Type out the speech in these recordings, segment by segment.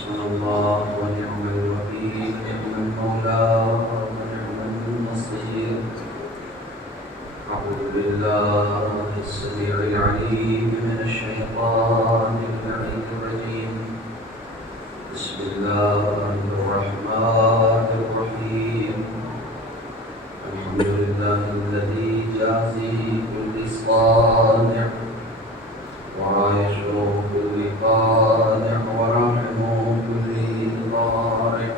حسبنا الله ونعم الوكيل نعم المولى ونعم النصير. أعوذ بالله السميع العليم من الشيطان اللعين الرجيم. بسم الله الرحمن الرحيم. الحمد لله الذي جازي كل صانع وعايش كل قانع ورحم كل ضارع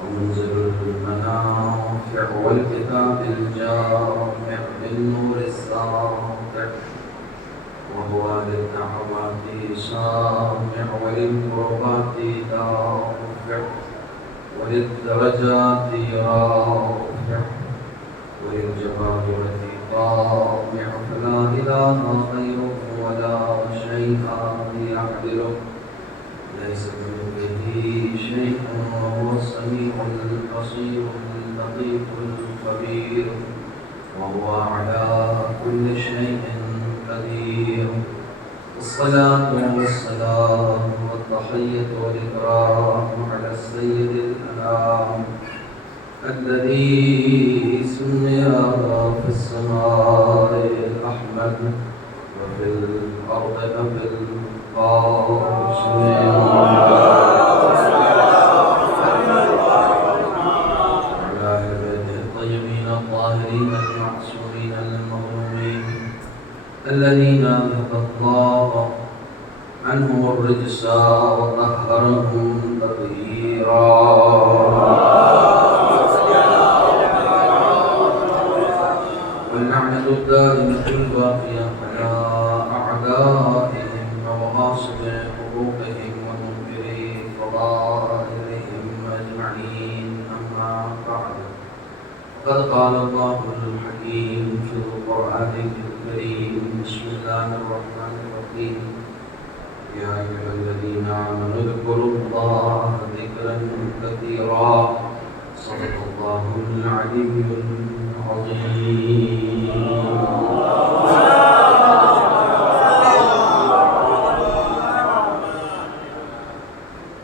ومنزل المنافع والكتاب الجامع بالنور الساطع وهو للدعوات سامع وللقربات دافع وللدرجات رافع وللجبابرة طامع فلا إله غيره ولا شيء يعدله ليس كمثله شيء وهو السميع البصير اللطيف الخبير وهو على كل شيء قدير. الصلاة والسلام والتحية والإكرام على السيد الأنام الذي سمي في السماء أحمد وفي الأرض أبي القاسم وعلى عباده الطيبين الطاهرين المعصومين المظلومين الذين أذهب الله عنهم الرجس وطهرهم تطهيرا. واللعنة الدائمة الباقية على أعدائهم وغاصب حقوقهم ومنكري فضائلهم أجمعين. أما بعد، قد قال الله الحكيم في القرآن الكريم. بسم الله الرحمن الرحيم. يا أيها الذين آمنوا اذكروا الله ذكرا كثيرا. صدق الله العلي العظيم.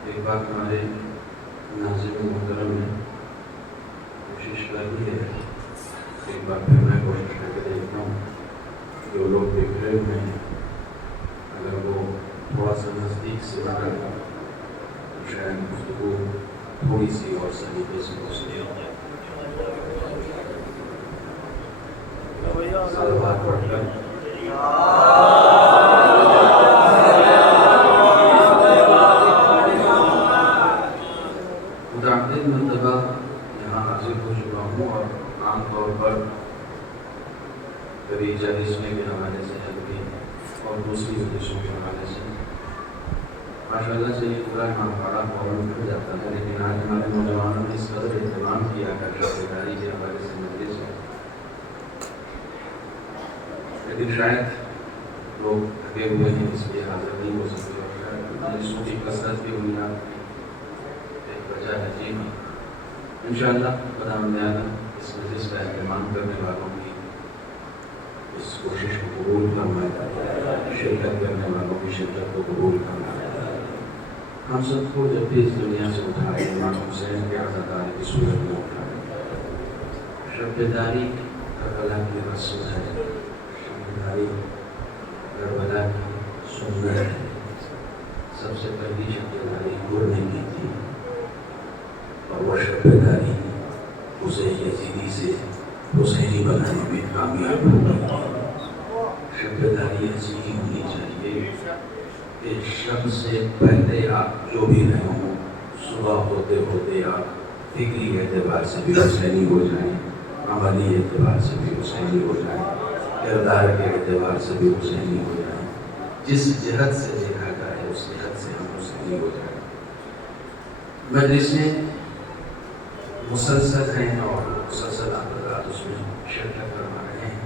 ایک بات ہمارے ناظرین محترم نے کوشش کری ہے، ایک بار پھر میں کوشش کر کے دیکھتا ہوں جو لوگ بکھرے ہوئے ہیں اگر وہ تھوڑا سا نزدیک سے لگا تو شاید گفتگو تھوڑی سی اور سلیقے سے ہو سکے. صلوات پڑھ کر متعدد مرتبہ یہاں حاضر ہو چکا ہوں اور عام طور پر کبھی 40ویں کے حوالے سے کبھی اور دوسری حدیثوں کے حوالے سے ماشاء اللہ سے یہ پورا امام پاڑا فوراً کر جاتا ہے. لیکن آج ہمارے نوجوانوں نے اس قدر اہتمام کیا ہے شاہداری کے حوالے سے مجلس ہے، لیکن شاید لوگ تھکے ہوئے ہیں اس لیے حاضر نہیں ہو سکتے اور شاید مجلسوں کی کثرت کی بنیاد ایک وجہ ہے. جی ہاں، انشاءاللہ خدا تعالیٰ اس مجلس کا اہتمام کرنے والوں کی اس کوشش کو قبول فرمائے، شرکت کرنے والوں کی شرکت کو قبول فرمائے. ہم سب کو جب بھی اس دنیا سے اٹھائے امام حسین کے عزاداری کی صورت میں اٹھائے. شبداری کربلا کی رسم ہے، شبداری کربلا کی سنت ہے. سب سے پہلی شبداری گر نے کی تھی اور وہ شبداری اسے یزیدی سے حسینی بنانے میں کامیاب ہو گئی. شبداری ایسی ہی ہونی چاہیے کہ شب سے پہلے آپ جو بھی رہے ہوں صبح ہوتے ہوتے آپ فکری اعتبار سے بھی حسینی ہو جائیں، عملی اعتبار سے بھی حسینی ہو جائیں، کردار کے اعتبار سے بھی حسینی ہو جائیں. جس جہت سے دیکھا جائے اس جہت سے ہم حسینی ہو جائیں. مجلسیں مسلسل ہیں اور مسلسل حضرات اس میں شرکت کروا رہے ہیں.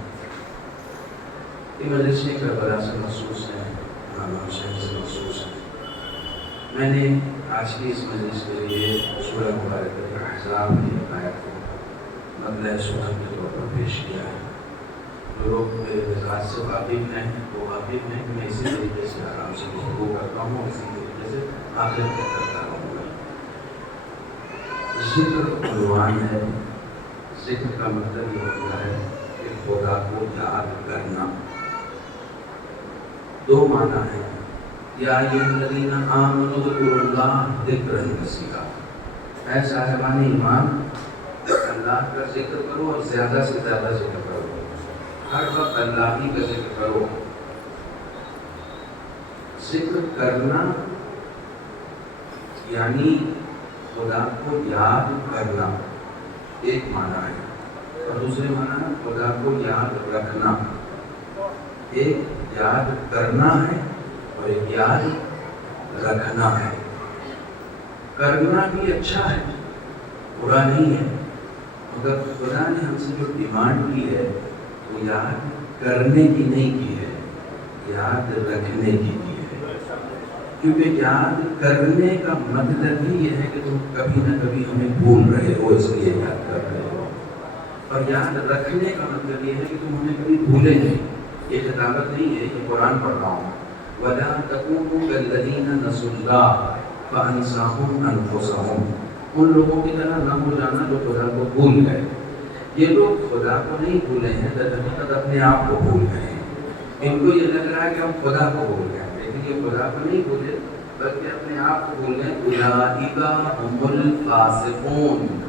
یہ مجلسیں کربلا سے مخصوص ہیں، امام حسین سے مخصوص ہیں. میں نے آج کی اس مجلس کے لیے سورہ مبارکہ احزاب کی آیت کو مطلع سنت کے طور پر پیش کیا ہے. جو لوگ میرے مزاج سے واقف ہیں وہ واقف ہیں کہ میں اسی طریقے سے آرام سے گفتگو کرتا ہوں، اسی طریقے سے آخر میں کرتا رہوں گا۔ ذکر عنوان ہے۔ ذکر کا مطلب یہ ہوتا ہے کہ خدا کو یاد کرنا۔ دو معنی ہیں، یا ایھا الذین آمنوا اذکروا اللہ ذکرا کثیرا، اے صاحبان ایمان اللہ کا ذکر کرو اور زیادہ سے زیادہ ذکر کرو، ہر وقت اللہ ہی کا ذکر کرو۔ ذکر کرنا یعنی خدا کو یاد کرنا ایک معنی ہے، اور دوسرے معنی ہے خدا کو یاد رکھنا۔ ایک یاد کرنا ہے اور ایک یاد رکھنا ہے۔ کرنا بھی اچھا ہے، برا نہیں ہے، مگر خدا نے ہم سے جو ڈیمانڈ کی ہے وہ یاد کرنے کی نہیں کی ہے، یاد رکھنے کی ہے۔ کیونکہ یاد کرنے کا مطلب ہی یہ ہے کہ تم کبھی نہ کبھی ہمیں بھول رہے ہو، اس لیے یاد کر رہے ہو، اور یاد رکھنے کا مطلب یہ ہے کہ تم ہمیں کبھی بھولے نہیں۔ یہ خطابت نہیں ہے، یہ قرآن پڑھ رہا ہوں۔ وَلَا تَكُونُوا كَالَّذِينَ نَسُوا اللَّهَ فَأَنسَاهُمْ أَنفُسَهُمْ، ان لوگوں کی طرح نہ ہو جانا جو خدا کو بھول گئے۔ یہ لوگ خدا کو نہیں بھولے ہیں، درحقیقت اپنے آپ کو بھول گئے ہیں۔ ان کو یہ لگ رہا ہے کہ ہم خدا کو بھول گئے، لیکن یہ خدا کو نہیں بھولے بلکہ اپنے آپ کو بھول گئے۔ أُولَٰئِكَ هُمُ الْفَاسِقُونَ،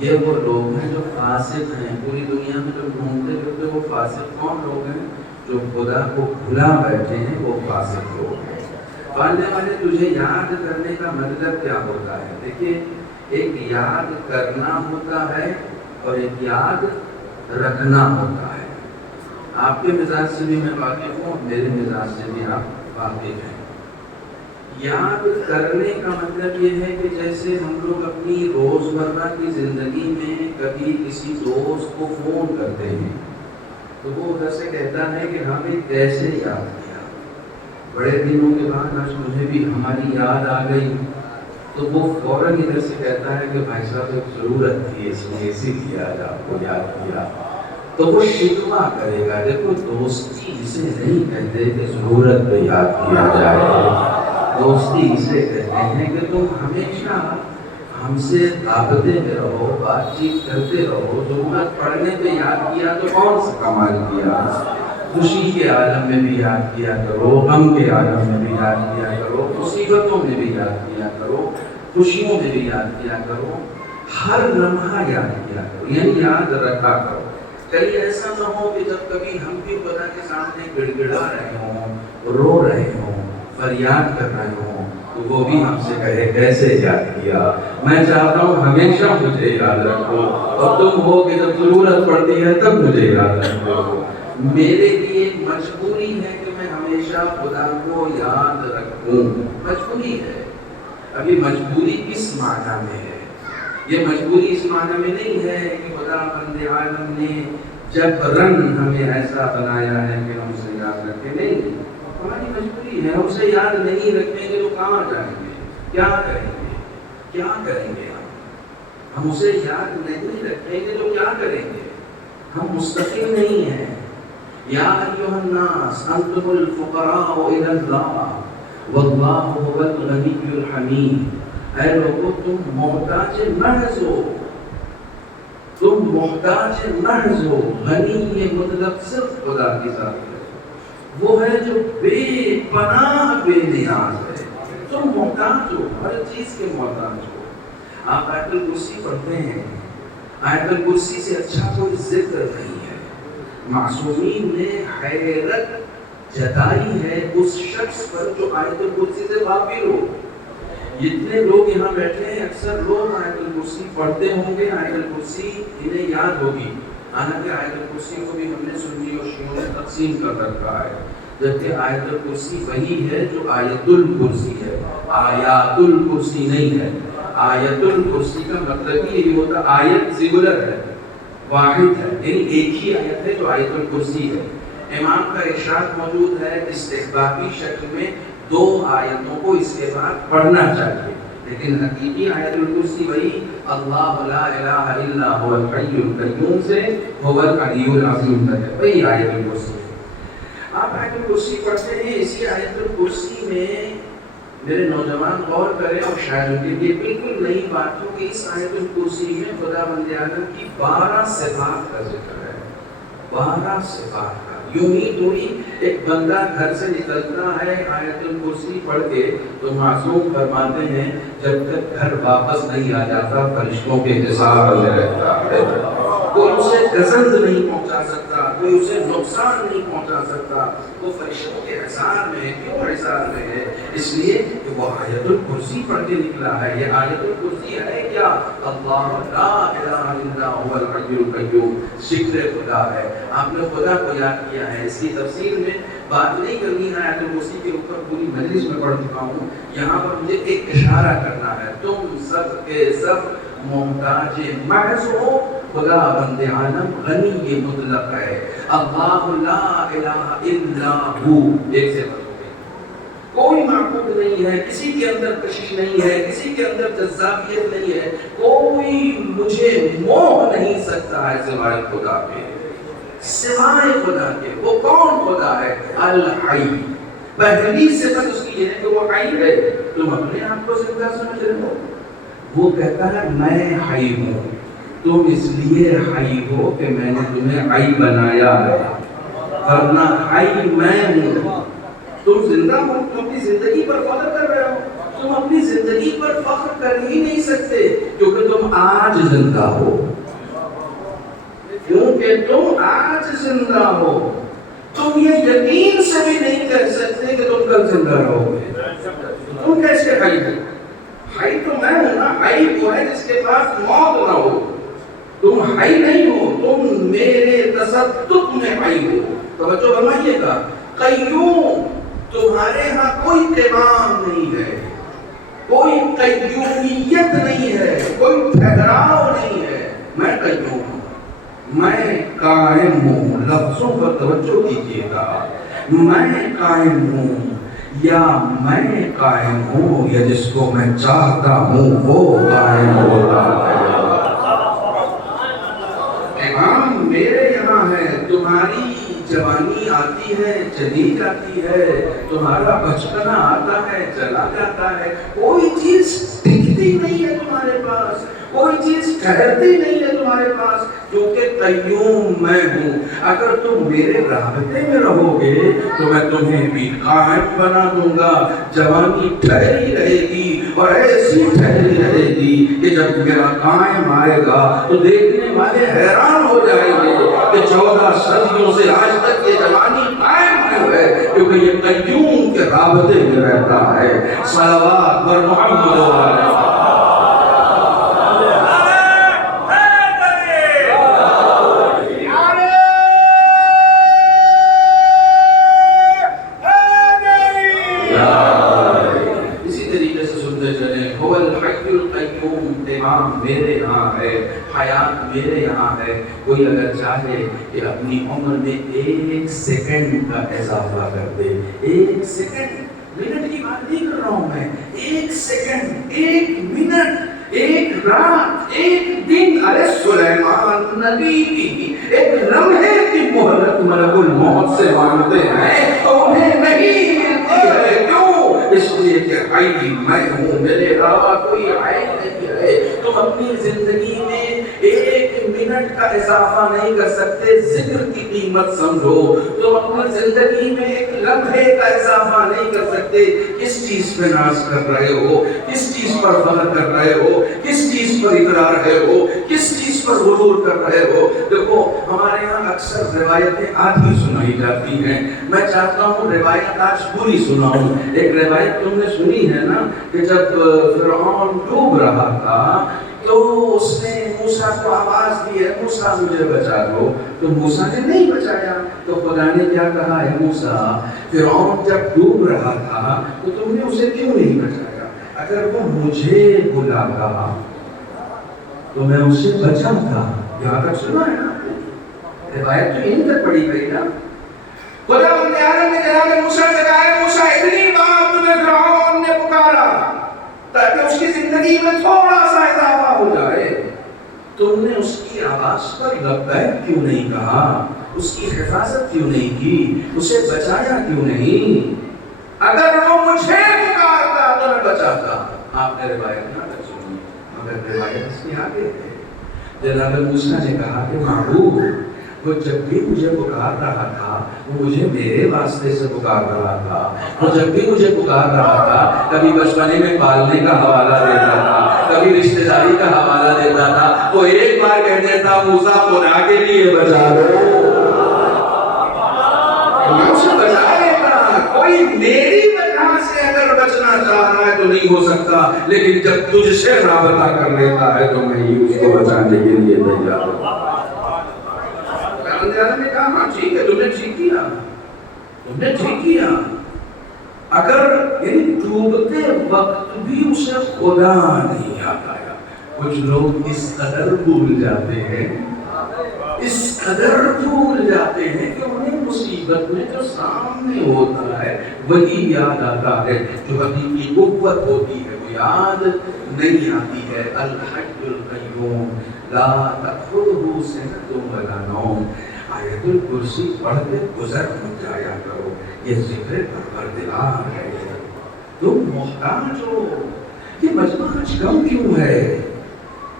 یہ وہ لوگ ہیں جو فاسق ہیں۔ پوری دنیا میں جو ڈھونڈتے پھرتے وہ فاسق کون لوگ ہیں؟ جو خدا کو بھلا بیٹھے ہیں، وہ فاسق لوگ ہیں۔ پڑھنے والے تجھے یاد کرنے کا مطلب کیا ہوتا ہے؟ دیکھیے، ایک یاد کرنا ہوتا ہے اور ایک یاد رکھنا ہوتا ہے۔ آپ کے مزاج سے بھی میں واقف ہوں، میرے مزاج سے بھی آپ واقف ہیں۔ یاد کرنے کا مطلب یہ ہے کہ جیسے ہم لوگ اپنی روزمرہ کی زندگی میں کبھی کسی دوست کو فون کرتے ہیں تو وہ ادھر سے کہتا ہے کہ ہمیں کیسے یاد کیا، بڑے دنوں کے بعد آج مجھے بھی ہماری یاد آ گئی، تو وہ فوراً ادھر سے کہتا ہے کہ بھائی صاحب ایک ضرورت تھی، اس نے اسی لیے آج آپ کو یاد کیا، تو وہ شکوہ کرے گا۔ دیکھو، دوستی اسے نہیں کہتے کہ ضرورت پہ یاد کیا جائے، دوستی اسے کہتے ہیں کہ تم ہمیشہ ہم سے رابطے میں رہو، بات چیت کرتے رہو، ضرورت پڑنے پہ یاد کیا تو کون سا کمال کیا۔ خوشی کے عالم میں بھی یاد کیا کرو، غم کے عالم میں بھی یاد کیا کرو، مصیبتوں میں بھی یاد کیا کرو، خوشیوں میں بھی یاد کیا کرو، ہر لمحہ یاد کیا کرو، یعنی یاد رکھا کرو۔ کہیں ایسا نہ ہو کہ جب کبھی ہم بھی خدا کے سامنے گڑ گڑا رہے ہوں، رو رہے ہوں، فریاد کر رہے ہوں، تو وہ بھی ہم سے کہے کیسے یاد کیا۔ میں چاہتا ہوں ہمیشہ مجھے یاد رکھو، اور تم ہو کہ جب ضرورت پڑتی ہے تب مجھے یاد رکھو۔ میرے لیے ایک مجبوری ہے کہ میں ہمیشہ خدا کو یاد رکھوں، مجبوری ہے۔ ابھی مجبوری کس معنی میں ہے؟ یہ مجبوری اس معنی میں نہیں ہے کہ خدا بند عالم نے جبراً ہمیں ایسا بنایا ہے کہ ہم اسے یاد رکھیں، نہیں، ہماری مجبوری ہے۔ ہم اسے یاد نہیں رکھیں گے تو کہاں جائیں گے، کیا کریں گے، کیا کریں گے ہم اسے یاد نہیں رکھیں گے تو کیا کریں گے؟ ہم مستقل نہیں ہیں۔ یا ایھا الناس انتم الفقراء الی اللہ واللہ هو الغنی الحمید، اے لوگوں تم محتاج محض ہو، تم محتاج محض ہو۔ غنی یہ مطلب صرف خدا کی ذات ہے، وہ ہے جو بے پناہ بے نیاز ہے۔ تم محتاج ہو، ہر چیز کے محتاج ہو۔ آپ آیت الکرسی پڑھتے ہیں، آیت الکرسی سے اچھا کوئی ذکر نہیں ہے۔ معصومین نے حیرت جتائی ہے اس شخص پر جو آیت الکرسی سے غافل ہو۔ جتنے لوگ یہاں بیٹھے ہیں اکثر لوگ آیت الکرسی پڑھتے ہوں گے، آیت الکرسی انہیں یاد ہوگی، حالانکہ آیت الکرسی کو بھی ہم نے سنی اور شیعوں میں تقسیم کر رکھا ہے، جبکہ آیت الکرسی وہی ہے جو آیت الکرسی ہے، آیات الکرسی نہیں ہے۔ آیت الکرسی کا مطلب ہی یہی ہوتا، آیت سنگولر ہے، واحد ہے، یعنی ایک ہی آیت ہے جو آیت الکرسی ہے۔ امام کا ارشاد موجود ہے استحبابی شکل میں 2 آیتوں کو اس کے بعد پڑھنا چاہیے، لیکن حقیقی آیت الکرسی وہی اللہ لا الہ الا هو الحی القیوم سے هو العلی العظیم تک ہے، وہی آیت الکرسی ہے۔ آپ آیت الکرسی پڑھتے ہیں، اسی آیت الکرسی میں میرے نوجوان غور کریں اور شاید ان کے لیے بالکل نئی بات ہو کہ اس آیت الکرسی میں خدا بند عالم کی 12 صفات کا ذکر ہے. 12 صفات کا. یوں ہی تھوڑی ایک بندہ گھر سے نکلتا ہے آیت الکرسی پڑھ کے تو معصوم فرماتے ہیں جب تک گھر واپس نہیں آ جاتا فرشتوں کے حصار میں رہتا ہے. کوئی اسے گزند نہیں پہنچا سکتا, کوئی اسے نقصان نہیں پہنچا سکتا. وہ فرشتوں کے حصار میں ہے. کیوں حصار میں ہے؟ اس لیے کہ وہ آیت الکرسی پڑھ کے نکلا ہے. یہ آیت الکرسی ہے کیا؟ اللہ لا الہ الا هو الحی القیوم, ذکر خدا ہے. آپ نے خدا کو یاد کیا ہے. اس کی تفسیر میں بات نہیں کرنی ہے, آیت الکرسی کے اوپر پوری مجلس میں پڑھ چکا ہوں. یہاں پر مجھے ایک اشارہ کرنا ہے. تم سب کے سب محتاج محض ہو, خدا بند عالم غنی مطلق ہے. اللہ لا الہ الا ہو, ایک سے کوئی معبود نہیں ہے, کسی کے اندر کشش نہیں ہے, کسی کے اندر جذابیت نہیں ہے, کوئی مجھے موہ نہیں سکتا ہے سوائے خدا کے, سوائے خدا کے. وہ کون خدا ہے؟ الحی. پہلی صفت اس کی یہ ہے کہ وہ حی ہے. تم اپنے آپ کو زندہ سمجھ رہے ہو. وہ کہتا ہے میں حی ہوں, تم اس لیے حی ہو کہ میں نے تمہیں حی بنایا ہے, ورنہ حی میں ہوں. تم زندہ ہو, تم اپنی زندگی پر فخر کر رہے ہو. تم اپنی زندگی پر فخر کر ہی نہیں سکتے کیونکہ تم آج زندہ ہو. کیونکہ تم آج زندہ ہو. تم یہ یقین سے بھی نہیں کہہ سکتے کہ تم کل زندہ رہو گے. تم کیسے حی ہو؟ حی تو میں ہوں نا. حی وہ ہے جس کے پاس موت نہ ہو. تم حی نہیں ہو, تم میرے تصدق میں حی ہو. توجہ فرمائیے گا. قیوم, تمہارے ہاں کوئی قیام نہیں ہے, کوئی قیومیت نہیں ہے, کوئی ٹھہراؤ نہیں ہے. میں قیوم ہوں, میں قائم ہوں. لفظوں پر توجہ کیجیے گا. میں قائم ہوں یا میں قائم ہوں, یا جس کو میں چاہتا ہوں وہ قائم ہوتا ہے. امام میرے یہاں ہے. تمہاری جوانی آتی ہے, چلی جاتی ہے, تمہارا بچپنا آتا ہے, چلا جاتا ہے. کوئی چیز ٹکتی نہیں ہے تمہارے پاس, کوئی چیز ٹھہرتی نہیں ہے تمہارے پاس, کیونکہ قیوم میں ہوں. اگر تم میرے رابطے میں رہو گے تو میں تمہیں بھی قائم بنا دوں گا. جوانی ٹھہری رہے گی اور ایسی ٹھہری رہے گی کہ جب میرا قائم آئے گا تو دیکھنے والے حیران ہو جائیں گے کہ 14 صدیوں سے آج تک یہ جوانی قائم کیوں ہے, کیونکہ یہ قیوم کے رابطے میں رہتا ہے. صلوات بر محمد و علیہ. میرے یہاں ہے, حیات میرے یہاں ہے. کوئی اگر چاہے کہ اپنی عمر میں 1 سیکنڈ کا اضافہ کر دے, 1 سیکنڈ, منٹ کی بات نہیں کر رہا ہوں میں, 1 سیکنڈ, 1 منٹ, 1 رات, 1 دن. ارے سلیمان نبی کی ایک لمحے کی مہلت ملک الموت سے مانگتے ہیں تو انہیں نہیں ملتی ہے. کیوں؟ اس لیے کہ حی میں ہوں, میرے علاوہ کوئی حی نہیں ہے. تم اپنی زندگی میں 1 منٹ کا اضافہ نہیں کر سکتے. ذکر کی قیمت سمجھو. تم اپنی زندگی میں 1 لمحے کا اضافہ نہیں کر سکتے. کس چیز پہ ناز کر رہے ہو, کس چیز پر فخر کر رہے ہو, کس چیز پر اترا رہے ہو, کس چیز پر غرور کر رہے ہو. دیکھو ہمارے یہاں اکثر روایتیں آدھی سنائی جاتی ہیں. میں چاہتا ہوں روایت آج پوری سناؤں. ایک روایت تم نے سنی ہے نا کہ جب فرعون ڈوب رہا تھا تو اس نے موسیٰ کو آواز دی ہے, موسیٰ مجھے بچا دو. تو موسیٰ نے نہیں بچایا. تو خدا نے کیا کہا ہے, موسیٰ فرعون جب ڈوب رہا تھا تو تم نے اسے کیوں نہیں بچایا؟ اگر وہ مجھے بلاتا تو میں اسے بچاتا. یہاں تک سنا ہے نا, روایت تو یہیں تک پڑھی گئی نا. خدا بند عالم نے جناب موسیٰ سے کہا ہے, موسیٰ اتنی بار تمہیں فرعون نے پکارا تاکہ اس کی زندگی میں تھوڑا سا اضافہ ہو جائے, تم نے اس کی آواز پر لبیک کیوں نہیں کہا, اس کی حفاظت کیوں نہیں کی, اسے بچایا کیوں نہیں؟ اگر وہ مجھے پکارتا بچا تھا. آپ نے روایت نہ سنی مگر روایت اس کے آگے ہے. جناب موسیٰ نے کہا کہ معبود وہ جب بھی مجھے پکار رہا تھا وہ مجھے میرے واسطے سے پکار رہا تھا. وہ جب بھی مجھے پکار رہا تھا کبھی بچپنے میں پالنے کا حوالہ دیتا تھا, کبھی رشتہ داری کا حوالہ دیتا تھا. وہ ایک بار کہہ دیتا موسیٰ خدا کے لیے بچا لو, اسے بچا لیتا. کوئی میری وجہ سے اگر بچنا چاہ رہا ہے تو نہیں ہو سکتا, لیکن جب تجھ سے رابطہ کر لیتا ہے تو میں ہی اس کو بچانے کے لیے تیار ہوں. نے کہا ہاں ٹھیک ہے, تم نے ٹھیک کیا, تم نے ٹھیک کیا. اگر یعنی ڈوبتے وقت بھی اسے خدا نہیں یاد آیا. کچھ لوگ اس قدر بھول جاتے ہیں, اس قدر بھول جاتے ہیں کہ انہیں مصیبت میں جو سامنے ہوتا ہے وہی یاد آتا ہے, جو حقیقی قوت ہوتی ہے وہ یاد نہیں آتی ہے. الحی القیوم لا تأخذہ سنۃ ولا نوم. آیت الکرسی پڑھ کے گزر مت جایا کرو, یہ ذکر پروردگار ہے. تم محتاج ہو. یہ مجمع آج کم کیوں ہے؟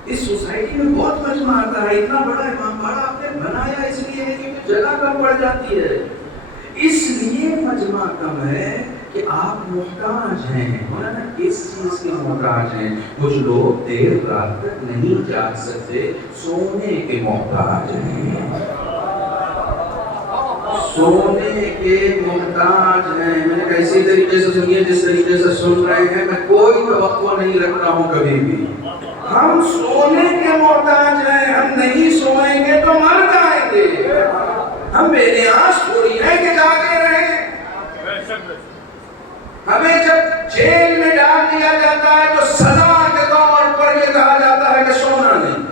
اس سوسائٹی میں بہت مجمع آتا ہے, اتنا بڑا امام باڑہ آپ نے بنایا اس لیے ہے کہ جگہ کم پڑ جاتی ہے. اس لیے مجمع کم ہے کہ آپ محتاج ہیں. مولانا کس چیز کے محتاج ہیں؟ کچھ لوگ دیر رات تک نہیں جاگ سکتے, سونے کے محتاج ہیں, سونے کے محتاج ہیں. میں نے کہا اسی طریقے سے سنیے جس طریقے سے سن رہے ہیں. میں کوئی توقع نہیں رکھتا ہوں کبھی بھی. ہم سونے کے محتاج ہیں, ہم نہیں سوئیں گے تو مر جائیں گے. ہم بے نیاز تھوڑی ہے کہ جاگے رہیں. ہمیں جب جیل میں ڈال دیا جاتا ہے تو سزا کے طور پر یہ کہا جاتا ہے کہ سونا نہیں.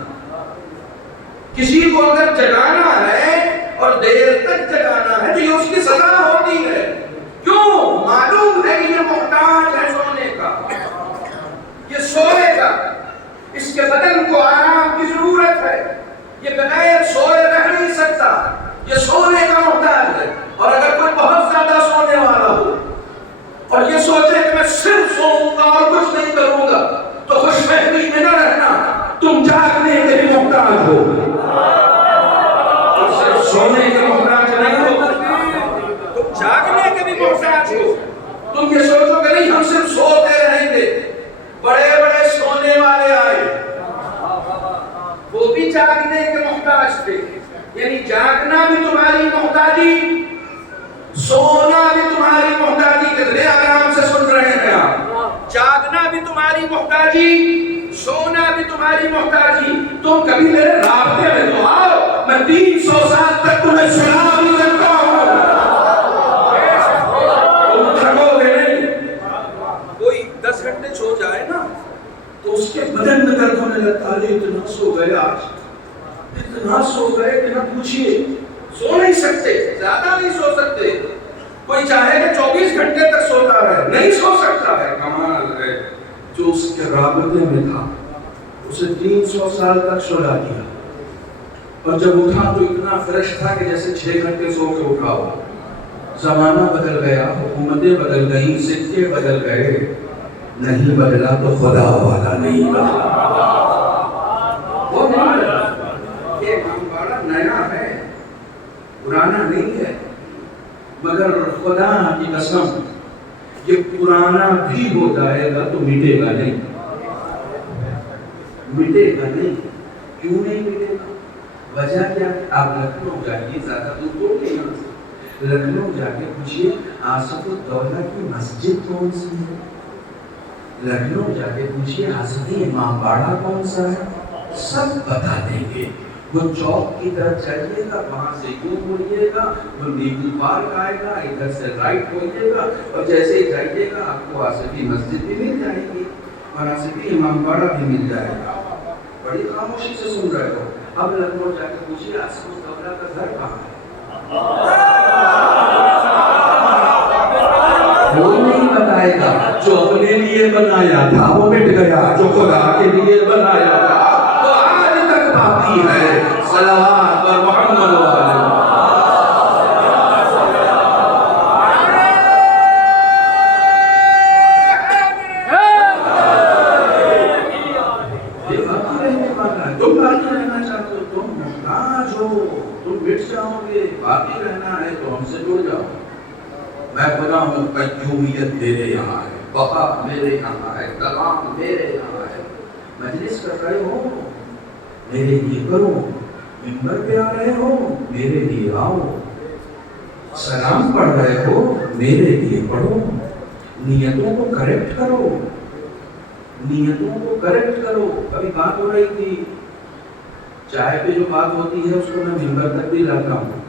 کسی کو اگر جگانا ہے اور دیر تک جگانا ہے تو یہ اس کی سزا ہوتی ہے. کیوں؟ معلوم ہے کہ یہ محتاج ہے سونے کا, یہ سوئے گا, اس کے بدن کو آرام کی ضرورت ہے, یہ بغیر سوئے رہ نہیں سکتا, یہ سونے کا محتاج ہے. اور اگر کوئی بہت زیادہ سونے والا ہو اور یہ سوچے کہ میں صرف سوؤں گا اور کچھ نہیں کروں گا تو خوش فہمی میں نہ رہنا, تم جاگنے کے بھی محتاج ہو, اور صرف سونے کے محتاج نہیں ہو, تم جاگنے کے بھی محتاج ہو. تم یہ سوچو کہ نہیں ہم صرف سوتے رہیں گے. بڑے بڑے سونے والے آئے, وہ بھی جاگنے کے محتاج تھے. یعنی جاگنا بھی تمہاری محتاجی, سونا بھی تمہاری محتاجی. کتنے آرام سے سن رہے ہیں آپ. جاگنا بھی تمہاری محتاجی, سونا بھی تمہاری محتاجی. تم کبھی میرے رابطے میں تو آؤ, میں 300 سال تک تمہیں سنا بھی سکتا ہوں. تم تھکو گے نہیں. کوئی 10 گھنٹے سو جائے نا تو اس کے بدن میں درد ہونے لگتا ہے. اتنا سو گئے آج, اتنا سو گئے کہ نہ پوچھئے. سو نہیں سکتے, زیادہ نہیں سو سکتے. کوئی چاہے کہ 24 گھنٹے تک سوتا رہے, نہیں سو سکتا ہے. کمال ہے جو اس کے رابطے میں تھا اسے 300 سال تک سلا دیا, اور جب اٹھا تو اتنا فریش تھا کہ جیسے 6 گھنٹے سو کے اٹھا ہو. زمانہ بدل گیا, حکومتیں بدل گئیں, سکے بدل گئے, نہیں بدلا تو خدا والا نہیں بدلا. وہ نہیں بدلا. یہ امام باڑہ نیا ہے, پرانا نہیں ہے, مگر خدا کی قسم یہ پرانا بھی ہو جائے گا تو مٹے گا نہیں, مٹے گا نہیں. کیوں نہیں مٹے گا؟ وجہ کیا ہے؟ آپ لکھنؤ جائیے, زیادہ دور تو نہیں یہاں سے. لکھنؤ جا کے پوچھئے آصف الدولہ کی مسجد کون سی ہے, لکھنؤ جا کے پوچھئے حضرت امام باڑہ کون سا ہے, سب بتا دیں گے. وہ چوک کی طرف چلیے گا, وہاں سے یوں مڑیے گا, وہ نیبو پارک آئے گا, ادھر سے رائٹ ہوئیے گا, اور جیسے ہی جائیے گا آپ کو آصفی مسجد بھی مل جائے گی اور آصفی امام باڑہ بھی مل جائے گا. بڑی خاموشی سے سن رہے ہو. اب لکھنؤ جا کے پوچھئے آصف الدولہ کا گھر کہاں ہے, وہ نہیں بتائے گا. جو اپنے لیے بنایا تھا وہ مٹ گیا, جو خدا کے لیے بنایا تھا وہ آج تک باقی ہے. صلوات اور محمد والے. قیومیت میرے یہاں ہے، بقا میرے یہاں ہے، کلام میرے یہاں ہے۔ مجلس کر رہے ہو میرے لیے کرو، ممبر پہ آ رہے ہو میرے لیے آؤ، سلام پڑھ رہے ہو میرے لیے پڑھو، نیتوں کو کریکٹ کرو، نیتوں کو کریکٹ کرو۔ ابھی بات ہو رہی تھی چائے پہ جو بات ہوتی ہے اس کو میں ممبر تک بھی لاتا ہوں،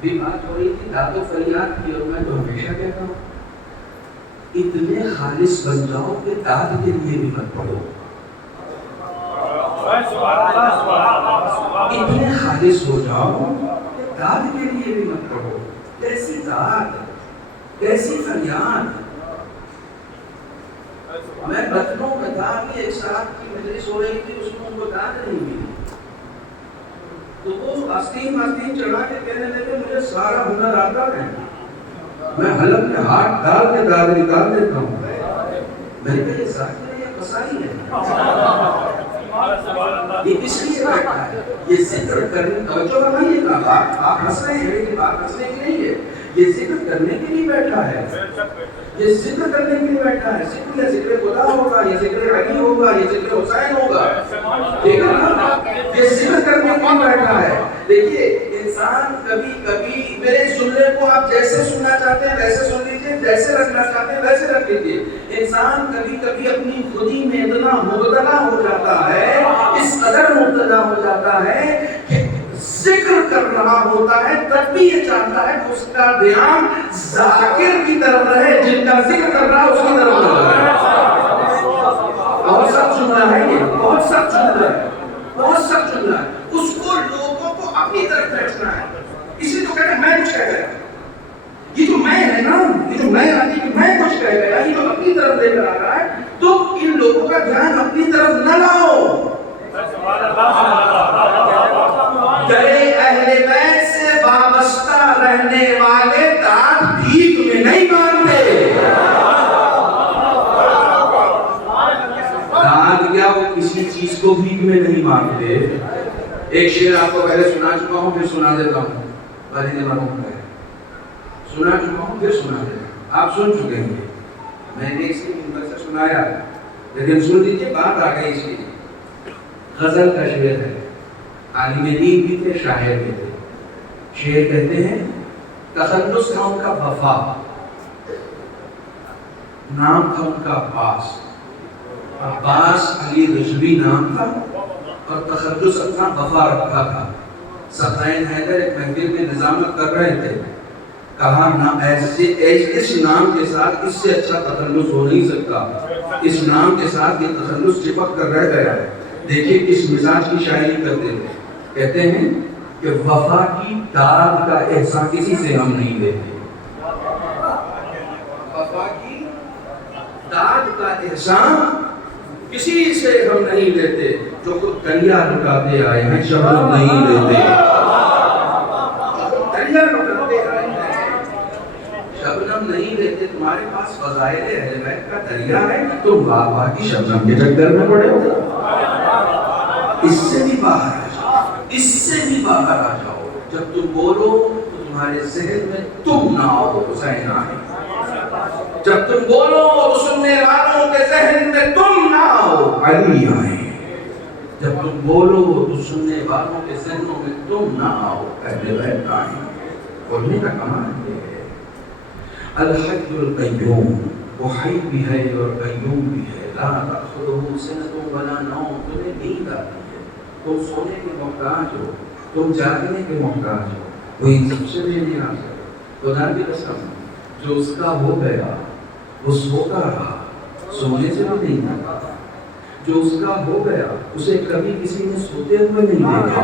بھی بات ہو رہی تھی داد و فریاد کی، اور میں تو ہمیشہ کہتا ہوں اتنے خالص بن جاؤ کہ داد کے لیے بھی مت پڑھو، اتنے خالص ہو جاؤ کہ داد کے لیے بھی مت پڑھو۔ کیسی داد، کیسی فریاد۔ میں لکھنؤ میں تھا کہ ایک صاحب کی مجلس ہو رہی تھی، اس میں ان کو داد نہیں ملی، تو وہ آستین چڑھا کے کہنے لگے مجھے سارا ہنر آتا ہے، میں حلق میں ہاتھ ڈال کے داد نکال دیتا ہوں۔ میں نے کہا یہ ذاکر ہے یا قصائی ہے؟ یہ اس لیے بیٹھا ہے، یہ ذکر کرنے، توجہ فرمائیے گا، آپ ہنس رہے ہیں لیکن بات ہنسنے کی نہیں ہے، یہ ذکر کرنے کے لیے بیٹھا ہے، یہ ذکر کرنے کے لیے بیٹھا ہے۔ ذکر یا ذکر خدا ہوگا، یا ذکر علی ہوگا، یا ذکر حسین ہوگا، ٹھیک ہے نا؟ یہ ذکر کرنے کے لیے بیٹھا ہے۔ دیکھیے انسان کبھی کبھی، میرے سننے کو آپ جیسے سننا چاہتے ہیں ویسے سن لیجیے، جیسے رکھنا چاہتے ہیں ویسے رکھ لیجیے۔ انسان کبھی کبھی اپنی خودی میں اتنا مبتلا ہو جاتا ہے، اس قدر مبتلا ہو جاتا ہے کہ ذکر کر رہا ہوتا ہے تب بھی یہ چاہتا ہے کہ اس کا دھیان ذاکر کی طرف رہے، جن کا ذکر کر رہا ہے اس کی طرف رہے۔ بہت سخت جملہ ہے یہ، بہت سخت جملہ ہے، بہت سخت جملہ ہے۔ اس کو لوگوں کو اپنی طرف بیٹھنا ہے، اسی تو کہتے ہیں میں کچھ کہہ گیا، یہ جو میں ہے نا، یہ جو میں آتی کہ میں کچھ کہہ گیا، یہ جو اپنی طرف لے کر آ رہا ہے، تو ان لوگوں کا دھیان اپنی طرف نہ لاؤ۔ گلے اہل بیت سے وابستہ رہنے والے داد بھیک میں نہیں مانگتے، داد کیا وہ کسی چیز کو بھیک میں نہیں مانگتے۔ ایک شعر آپ کو پہلے سنا چکا ہوں، پھر سنا دیتا ہوں، والد مرحوم کا ہے، سنا چکا ہوں پھر سنا دیتا ہوں، آپ سن چکے ہیں، میں نے اس کی منبر سے سنایا، لیکن سن لیجیے بات آ گئی اس کی۔ غزل کا شعر ہے، عالم دین بھی تھے، شاعر بھی تھے۔ شعر کہتے ہیں تخلص تھا ان کا وفا، نام تھا ان کا عباس، عباس علی رجوی نام تھا، اور تخلص اپنا وفا رکھا تھا۔ سفین حیدر ایک محفل میں نظامت کر رہے تھے، کہا ایسے اس نام کے ساتھ اس سے اچھا تخلص ہو نہیں سکتا، اس نام کے ساتھ یہ تخلص چپک کر رہ گیا۔ دیکھیے کس مزاج کی شاعری کرتے تھے، کہتے ہیں کہ وفا کی داد کا احسان کسی سے ہم نہیں لیتے، وفا کی داد کا احسان کسی سے ہم نہیں لیتے، جو خود دریا لٹاتے آئے ہیں شبنم نہیں لیتے، دریا لٹاتے آئے ہیں شبنم نہیں لیتے۔ تمہارے پاس فضائل اہل بیت کا دریا ہے، تم بابا کی شبنم کے چکر میں پڑے ہو، اس سے بھی باہر آ جاؤ، اس سے بھی باہر آ جاؤ۔ جب تم بولو تو تمہارے ذہن میں تم نہ آؤ، حسین آئے۔ جب تم بولو تو سننے والوں کے ذہن میں تم نہ آؤ، علی آئے۔ جب تم بولو تو سننے والوں کے ذہنوں میں تم نہ آؤ، اہل بیت آئے۔ بولنے کا کمال یہ ہے، الحی القیوم، وہ حی بھی ہے اور قیوم بھی ہے، لا تأخذہ سنۃ ولا نوم، تمہیں نیند آتی ہے، تم سونے کے محتاج ہو، تم جاگنے کے محتاج ہو، وہ ان سب سے بے نیاز ہے۔ خدا کی قسم، جو اس کا ہو گیا وہ سوتا رہا، سونے سے بھی نہیں آتا، جو اس کا ہو گیا اسے کبھی کسی نے سوتے ہوئے نہیں دیکھا،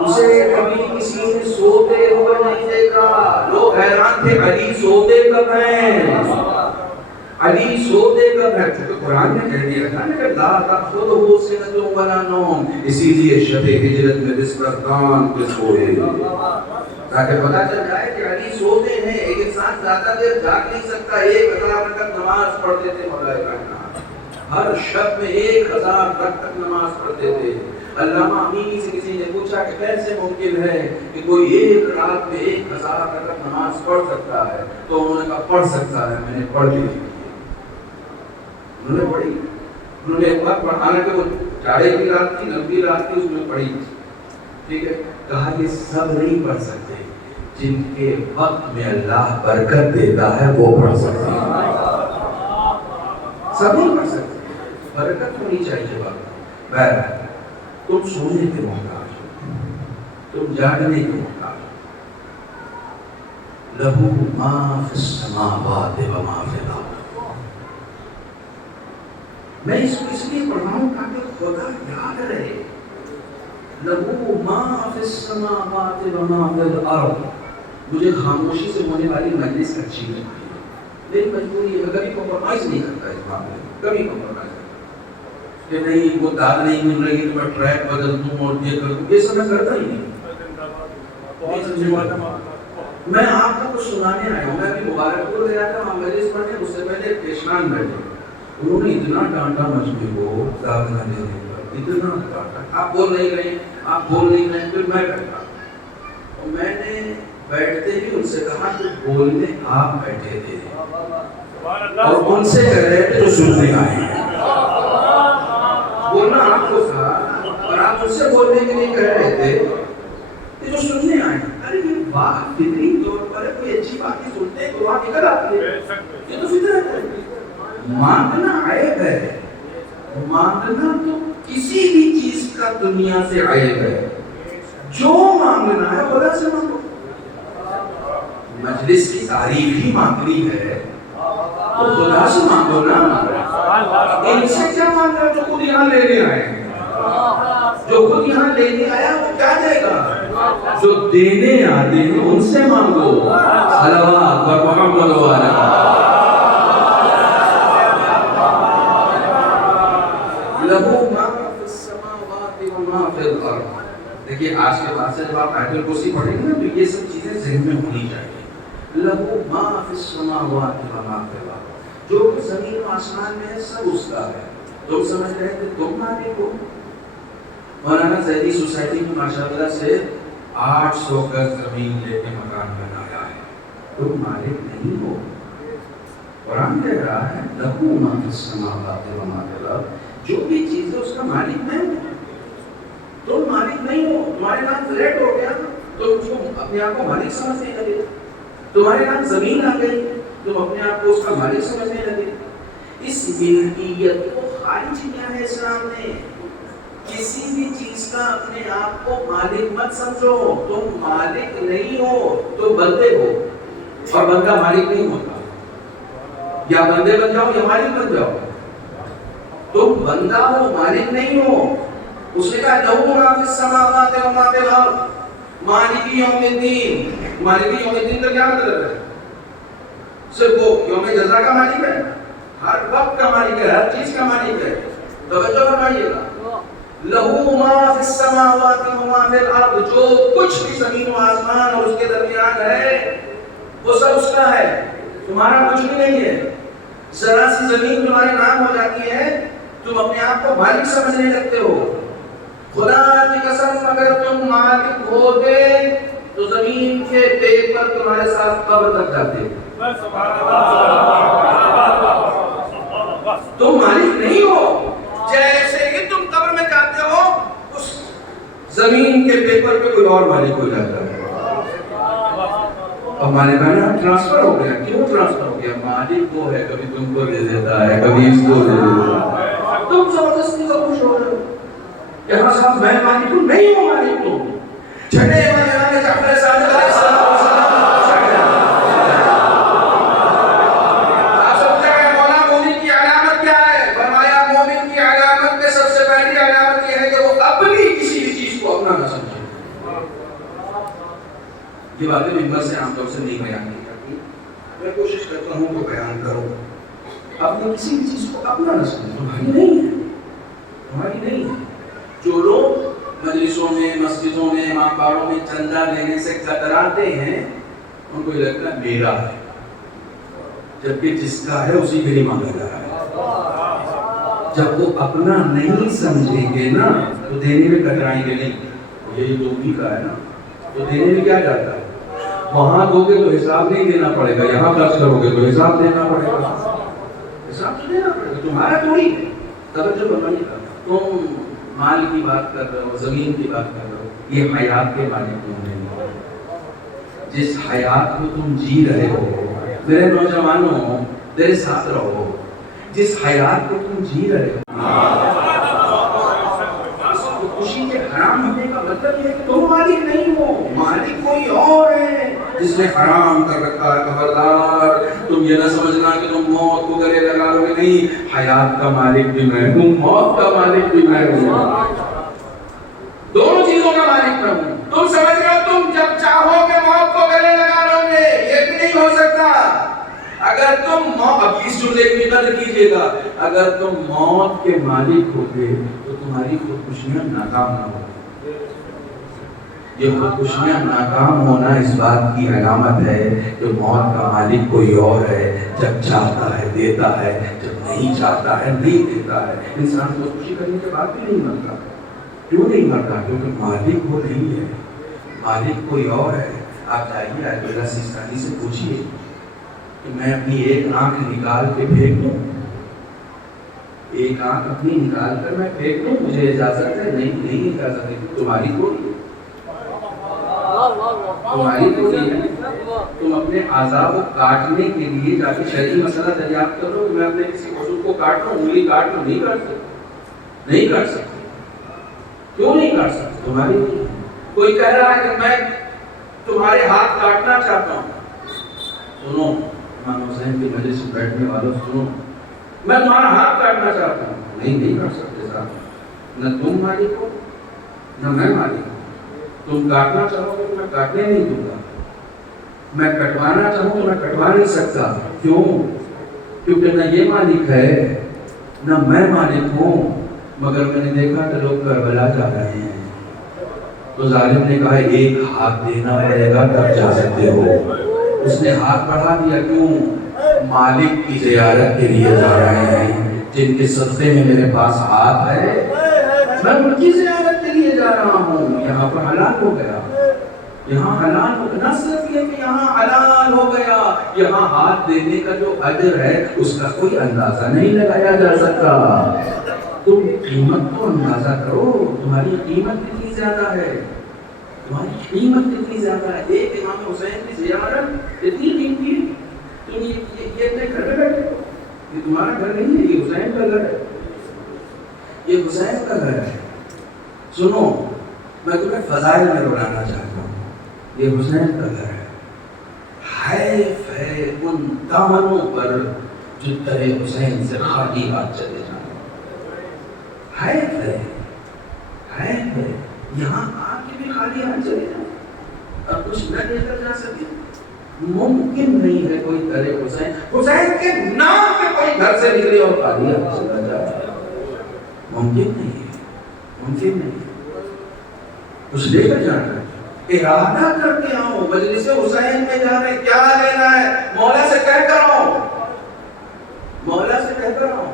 اسے کبھی کسی نے سوتے ہوئے نہیں دیکھا۔ لوگ حیران تھے علی سوتے کب ہیں، علی سوتے کب ہے، چونکہ قرآن نے کہہ دیا تھا کہ لا تأخذہ سنۃ ولا نوم، اسی لیے شب ہجرت میں دسترخوان پہ سوئے، تاکہ پتہ چل جائے کہ علی سوتے ہیں۔ ایک انسان زیادہ دیر جاگ نہیں سکتا، 1000 رکعت نماز پڑھتے تھے مولا کائنات، ہر شب میں 1000 رکعت نماز پڑھتے تھے۔ علامہ امینی سے کسی نے پوچھا کہ کیسے ممکن ہے کہ کوئی ایک رات میں 1000 رکعت نماز پڑھ سکتا ہے؟ تو انہوں نے کہا پڑھ سکتا ہے، میں نے پڑھ لی۔ انہوں نے پڑھی، انہوں نے ایک بار پڑھانا کہ وہ 4 کی رات تھی، 9 رات تھی، اس میں پڑھی، ٹھیک ہے۔ کہا کہ سب نہیں پڑھ سکتے، جن کے وقت میں اللہ برکت دیتا ہے وہ پڑھ سکتے ہیں۔ سب نہیں پڑھ سکتے، برکت ہونی چاہیے وقت۔ بہرحال تم سونے کے محتاج ہو، تم جاگنے کے محتاج ہو۔ لہو ما فی السماوات و ما فی الارض۔ میں اس کو اس لیے پڑھ رہا ہوں تاکہ خدا یاد رہے۔ لہو ما فی السماوات و ما فی الارض۔ مجھے خاموشی سے ہونے والی مجلس اچھی نہیں ہے، لیکن مجبوری ہے، کبھی کمپرومائز نہیں کرتا اس معاملے میں، کبھی کمپرومائز کہ نہیں وہ دال نہیں مل رہی تو میں ٹریک بدل دوں اور یہ کر دوں، یہ سب میں کرتا ہی نہیں۔ میں آپ کو کچھ سنانے آیا ہوں۔ میں ابھی مبارک پور گیا تھا، وہاں مجلس پڑھنے، اس سے پہلے پیشنان بیٹھے، انہوں نے اتنا ڈانٹا مجھے کو دال نہ دینے پر، اتنا ڈانٹا، آپ بول نہیں رہے، آپ بول نہیں رہے، پھر میں بیٹھا اور میں نے بیٹھتے ہی ان سے کہا کہ بولنے آپ بیٹھے تھے اور ان سے کہہ رہے تھے جو سننے آئے ہیں۔ بولنا آپ کو تھا اور آپ ان سے بولنے کے لیے کہہ رہے تھے کہ جو سننے آئے ہیں۔ ارے یہ بات فطری طور پر ہے، کوئی اچھی باتیں سنتے ہیں تو وہاں نکل آتی ہے، یہ تو فطرت ہے۔ مانگنا عیب ہے، مانگنا تو کسی بھی چیز کا دنیا سے عیب ہے۔ جو مانگنا ہے خدا سے مانگو۔ مجلس کی تعریف ہی مانگنی ہے تو خدا سے مانگو نا۔ ان سے کیا مانگا جو خود یہاں لینے آئے ہیں؟ جو خود یہاں لینے آیا وہ کیا دے گا؟ جو دینے آتے ہیں ان سے مانگو۔ صلوات و محمد و علیہ۔ لہو ما فی السماوات و ما فی الارض۔ دیکھیے آج کے بعد سے جب آپ آیت الکرسی پڑھیں گے نا تو یہ سب چیزیں ذہن میں ہونی چاہیے۔ لہو ما فی السماوات و ما فی الارض۔ جو کہ زمین و آسمان میں ہے سب اس کا ہے۔ تم سمجھ رہے تھے تم مالک ہو؟ مولانا زیدی سوسائٹی میں ماشاءاللہ سے 800 گز زمین لے کے مکان بنایا ہے، تم مالک نہیں ہو۔ قرآن کہہ رہا ہے لہو ما فی السماوات و ما فی الارض، جو بھی چیز ہے اس کا مالک میں ہے، تم مالک نہیں ہو۔ تمہارے نام فلیٹ ہو گیا تو تم اپنے آپ کو مالک سمجھنے لگے، تمہارے نام زمین آ گئی تم اپنے آپ کو اس کا مالک سمجھنے لگے۔ اس ملکیت کو خارج کیا ہے اسلام نے؟ کسی بھی چیز کا اپنے آپ کو مالک مت سمجھو، تم مالک نہیں ہو، تم بندے ہو، اور بندہ مالک نہیں ہوتا۔ یا بندے بن جاؤ یا مالک بن جاؤ، تم بندہ ہو، مالک نہیں ہو۔ اس نے کہا لہو ما فی السماوات و ما فی الارض مالک یوم الدین۔ مالک یوم الدین کا کیا مطلب ہے؟ صرف وہ یوم جزا کا مالک ہے، ہر وقت کا مالک ہے، ہر چیز کا مالک ہے۔ توجہ فرمائیے گا، لہو ما فی السماوات و ما فی الارض، جو کچھ بھی زمین و آسمان اور اس کے درمیان ہے وہ سب اس کا ہے، تمہارا کچھ بھی نہیں ہے۔ ذرا سی زمین تمہارے نام ہو جاتی ہے تم اپنے آپ کو مالک سمجھنے لگتے ہو۔ خدا کی قسم اگر تم مالک ہوتے تو زمین کے پیپر تمہارے ساتھ قبر تک جاتے۔ تم مالک نہیں ہو، جیسے ہی تم قبر میں جاتے ہو اس زمین کے پیپر پہ کوئی اور مالک ہو جاتا ہے۔ اب مالک ٹرانسفر ہو گیا، کیوں ٹرانسفر ہو گیا؟ مالک وہ ہے، کبھی تم کو دے دیتا ہے، کبھی اس کو دے دیتا ہے، تم زبردستی کا خوش ہو رہے ہو کہ ہاں صاحب میں مالک ہوں، نہیں ہوں مالک تو۔ چھٹے امام جعفر صادق علیہ السلام آپ سمجھتے ہیں مولا مومن کی علامت کیا ہے؟ فرمایا مومن کی علامت میں سب سے پہلی علامت یہ ہے کہ وہ اپنی کسی بھی چیز کو اپنا نہ سمجھے۔ یہ باتیں ممبر سے عام طور سے نہیں بیان کی جاتی، میں کوشش کرتا ہوں کہ بیان کروں۔ اپنی کسی بھی چیز کو اپنا نہ سمجھے، تمہاری نہیں ہے، تمہاری نہیں ہے۔ جو لوگ مجلسوں میں، مسجدوں میں، ماہواروں میں چندہ لینے سے کتراتے ہیں ان کو یہ لگتا ہے میرا ہے، جبکہ جس کا ہے اسی کے لیے مانگا جا رہا ہے۔ جب وہ اپنا نہیں سمجھیں گے نا تو دینے میں کترائیں گے نہیں. یہ جو بھی کا ہے نا تو دینے میں کیا جاتا ہے, وہاں دو گے تو حساب نہیں دینا پڑے گا, یہاں خرچ کرو گے تو حساب دینا پڑے گا. حساب تو دینا پڑے گا, تمہارا تھوڑی ہے. توجہ بنائیے گا. تم مال کی بات کر رہے ہو, زمین کی بات کر رہے ہو, یہ حیات کے مالک تم نہیں. جس حیات کو تم جی رہے ہو میرے نوجوانوں میرے ساتھ رہو, جس حیات کو تم جی رہے ہو اس کو خوشی کے حرام ہونے کا مطلب یہ ہے کہ تم مالک نہیں ہو, مالک کوئی اور ہے جس نے حرام کر رکھا ہے. خبردار تم یہ نہ سمجھنا کہ تم موت کو گلے لگا لو گے, نہیں, حیات کا مالک بھی میں ہوں, موت کا مالک بھی میں ہوں, دونوں چیزوں کا مالک میں ہوں. تم سمجھ رہے ہو تم جب چاہو کہ موت کو گلے لگا لو گے, یہ بھی نہیں ہو سکتا. اگر تم موت, اب اس جملے کی قدر کیجیے گا, اگر تم موت کے مالک ہوگے تو تمہاری خودکشیاں ناکام نہ ہوں. یہ خودکشیاں ناکام ہونا اس بات کی علامت ہے کہ موت کا مالک کوئی اور ہے. جب چاہتا ہے دیتا ہے, جب نہیں چاہتا ہے نہیں دیتا ہے. انسان خودکشی کرنے کے بعد بھی نہیں مرتا. کیوں نہیں مرتا؟ کیونکہ مالک وہ نہیں ہے, مالک کوئی اور ہے. آپ جائیے آیت اللہ سیستانی سے پوچھئے کہ میں اپنی ایک آنکھ نکال کے پھینک دوں, ایک آنکھ اپنی نکال کر میں پھینک دوں, مجھے اجازت ہے؟ نہیں اجازت ہے. تمہاری تھوڑی ہے. تم اپنے اعضاء کو کاٹنے کے لیے جا کے شرعی مسئلہ دریافت کرو کہ میں اپنے کسی عضو کو کاٹ رہا ہوں, انگلی کاٹ رہا ہوں, نہیں کاٹ سکتے. کیوں نہیں کاٹ سکتے؟ تمہاری نہیں. کوئی کہہ رہا ہے کہ میں تمہارے ہاتھ کاٹنا چاہتا ہوں. سنو امام حسین کی مجلس میں بیٹھنے والوں, سنو, میں تمہارا ہاتھ کاٹنا چاہتا ہوں. نہیں کاٹ سکتے صاحب, نہ تم مالک ہو نہ میں مالک ہوں. تم کاٹنا چاہو گے تو میں کاٹنے نہیں دوں گا, میں کٹوانا چاہوں تو میں کٹوا نہیں سکتا. کیوں؟ کیونکہ نہ یہ مالک ہے نہ میں مالک ہوں. مگر میں نے دیکھا کہ لوگ کربلا جا رہے ہیں تو ظالم نے کہا ایک ہاتھ دینا پڑے گا تب جا سکتے ہو. اس نے ہاتھ بڑھا دیا. کیوں؟ مالک کی زیارت کے لیے جا رہے ہیں, جن کے صدقے میں میرے پاس ہاتھ ہے, میں ان کی زیارت کے لیے جا رہا ہوں. یہاں پر حلال ہو گیا, یہاں حلال ہو گیا. نہ صرف یہ کہ یہاں حلال ہو گیا, یہاں ہاتھ دینے کا جو اجر ہے اس کا کوئی اندازہ نہیں لگایا جا سکتا. تم قیمت تو اندازہ کرو, تمہاری قیمت کتنی زیادہ ہے, تمہاری قیمت کتنی زیادہ ہے. ایک امام حسین کی زیارت اتنی قیمتی ہے. تم یہ اپنے گھر میں بیٹھے ہو, یہ تمہارا گھر نہیں ہے, یہ حسین کا گھر ہے, یہ حسین کا گھر ہے. سنو, میں تمہیں فضائل میں بلانا چاہتا ہوں. یہ حسین کا گھر ہے. حیف ہے ان دامنوں پر جو در حسین سے خالی ہاتھ چلے جائیں. حیف ہے یہاں آ کے بھی خالی ہاتھ چلے جائیں اور کچھ نہ لے کر جا سکے. ممکن نہیں ہے کوئی در حسین کے نام پہ کوئی گھر سے نکلے اور خالی ہاتھ چلا جائے. ممکن نہیں ہے, ممکن نہیں. کچھ لے کر جانا ہے, ارادہ کر کے آؤ. مجلس حسین میں جا رہے, کیا لینا ہے مولا سے کہہ کر آؤ, مولا سے کہہ کر آؤ.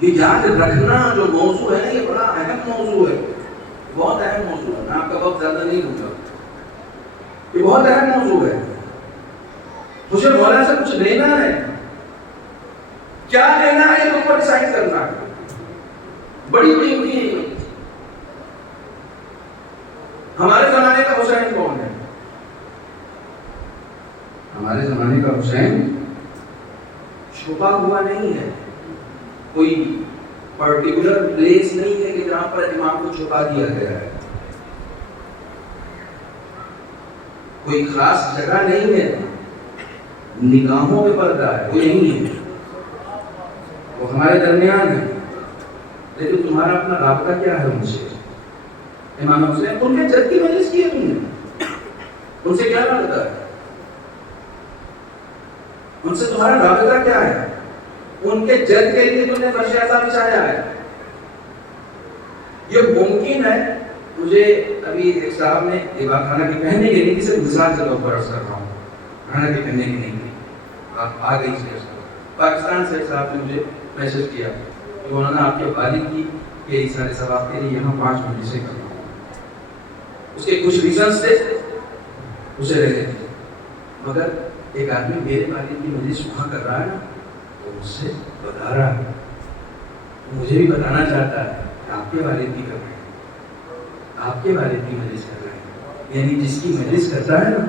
یہ یاد رکھنا جو موضوع ہے نا, یہ بڑا اہم موضوع ہے, بہت اہم موضوع ہے. میں آپ کا وقت زیادہ نہیں لوں گا, یہ بہت اہم موضوع ہے. مجھے مولا سے کچھ لینا ہے, کیا لینا ہے یہ تم کو ڈیسائیڈ کرنا ہے. بڑی قیمتی ہے. ہمارے زمانے کا حسین کون ہے؟ ہمارے زمانے کا حسین چھپا ہوا نہیں ہے, کوئی پرٹیکولر پلیس نہیں ہے کہ جہاں پر امام کو چھپا دیا گیا ہے, کوئی خاص جگہ نہیں ہے, نگاہوں پہ پردہ ہے, وہ نہیں ہے, وہ ہمارے درمیان ہے. لیکن تمہارا اپنا رابطہ کیا ہے ان سے؟ امام حسین, ان کے جد کی مجلس کی ہے تم نے, ان سے کیا رابطہ ہے؟ ان سے تمہارا رابطہ کیا ہے؟ ان کے جد کے لیے تم نے فرش اعظم بچھایا ہے. یہ ممکن ہے. مجھے ابھی ایک صاحب نے یہ بات حالانکہ کہنے کے لیے صرف مثال کے طور پر عرض کر رہا ہوں, حالانکہ کہنے کی نہیں, آپ آ گئی. پاکستان سے ایک صاحب نے مجھے میسج کیا, کہ مولانا آپ کے والد کی یہ سارے ثواب کے لیے یہاں 5 مجلسیں کر رہا ہوں. اس کے کچھ ریزنس تھے, اسے رہے تھے, مگر ایک آدمی میرے والد کی مجلس وہاں کر رہا ہے نا, تو مجھ سے بتا رہا ہے, مجھے بھی بتانا چاہتا ہے کہ آپ کے والد کی کر رہے ہیں, آپ کے والد کی مجلس کر رہے ہیں. یعنی جس کی مجلس کرتا ہے نا,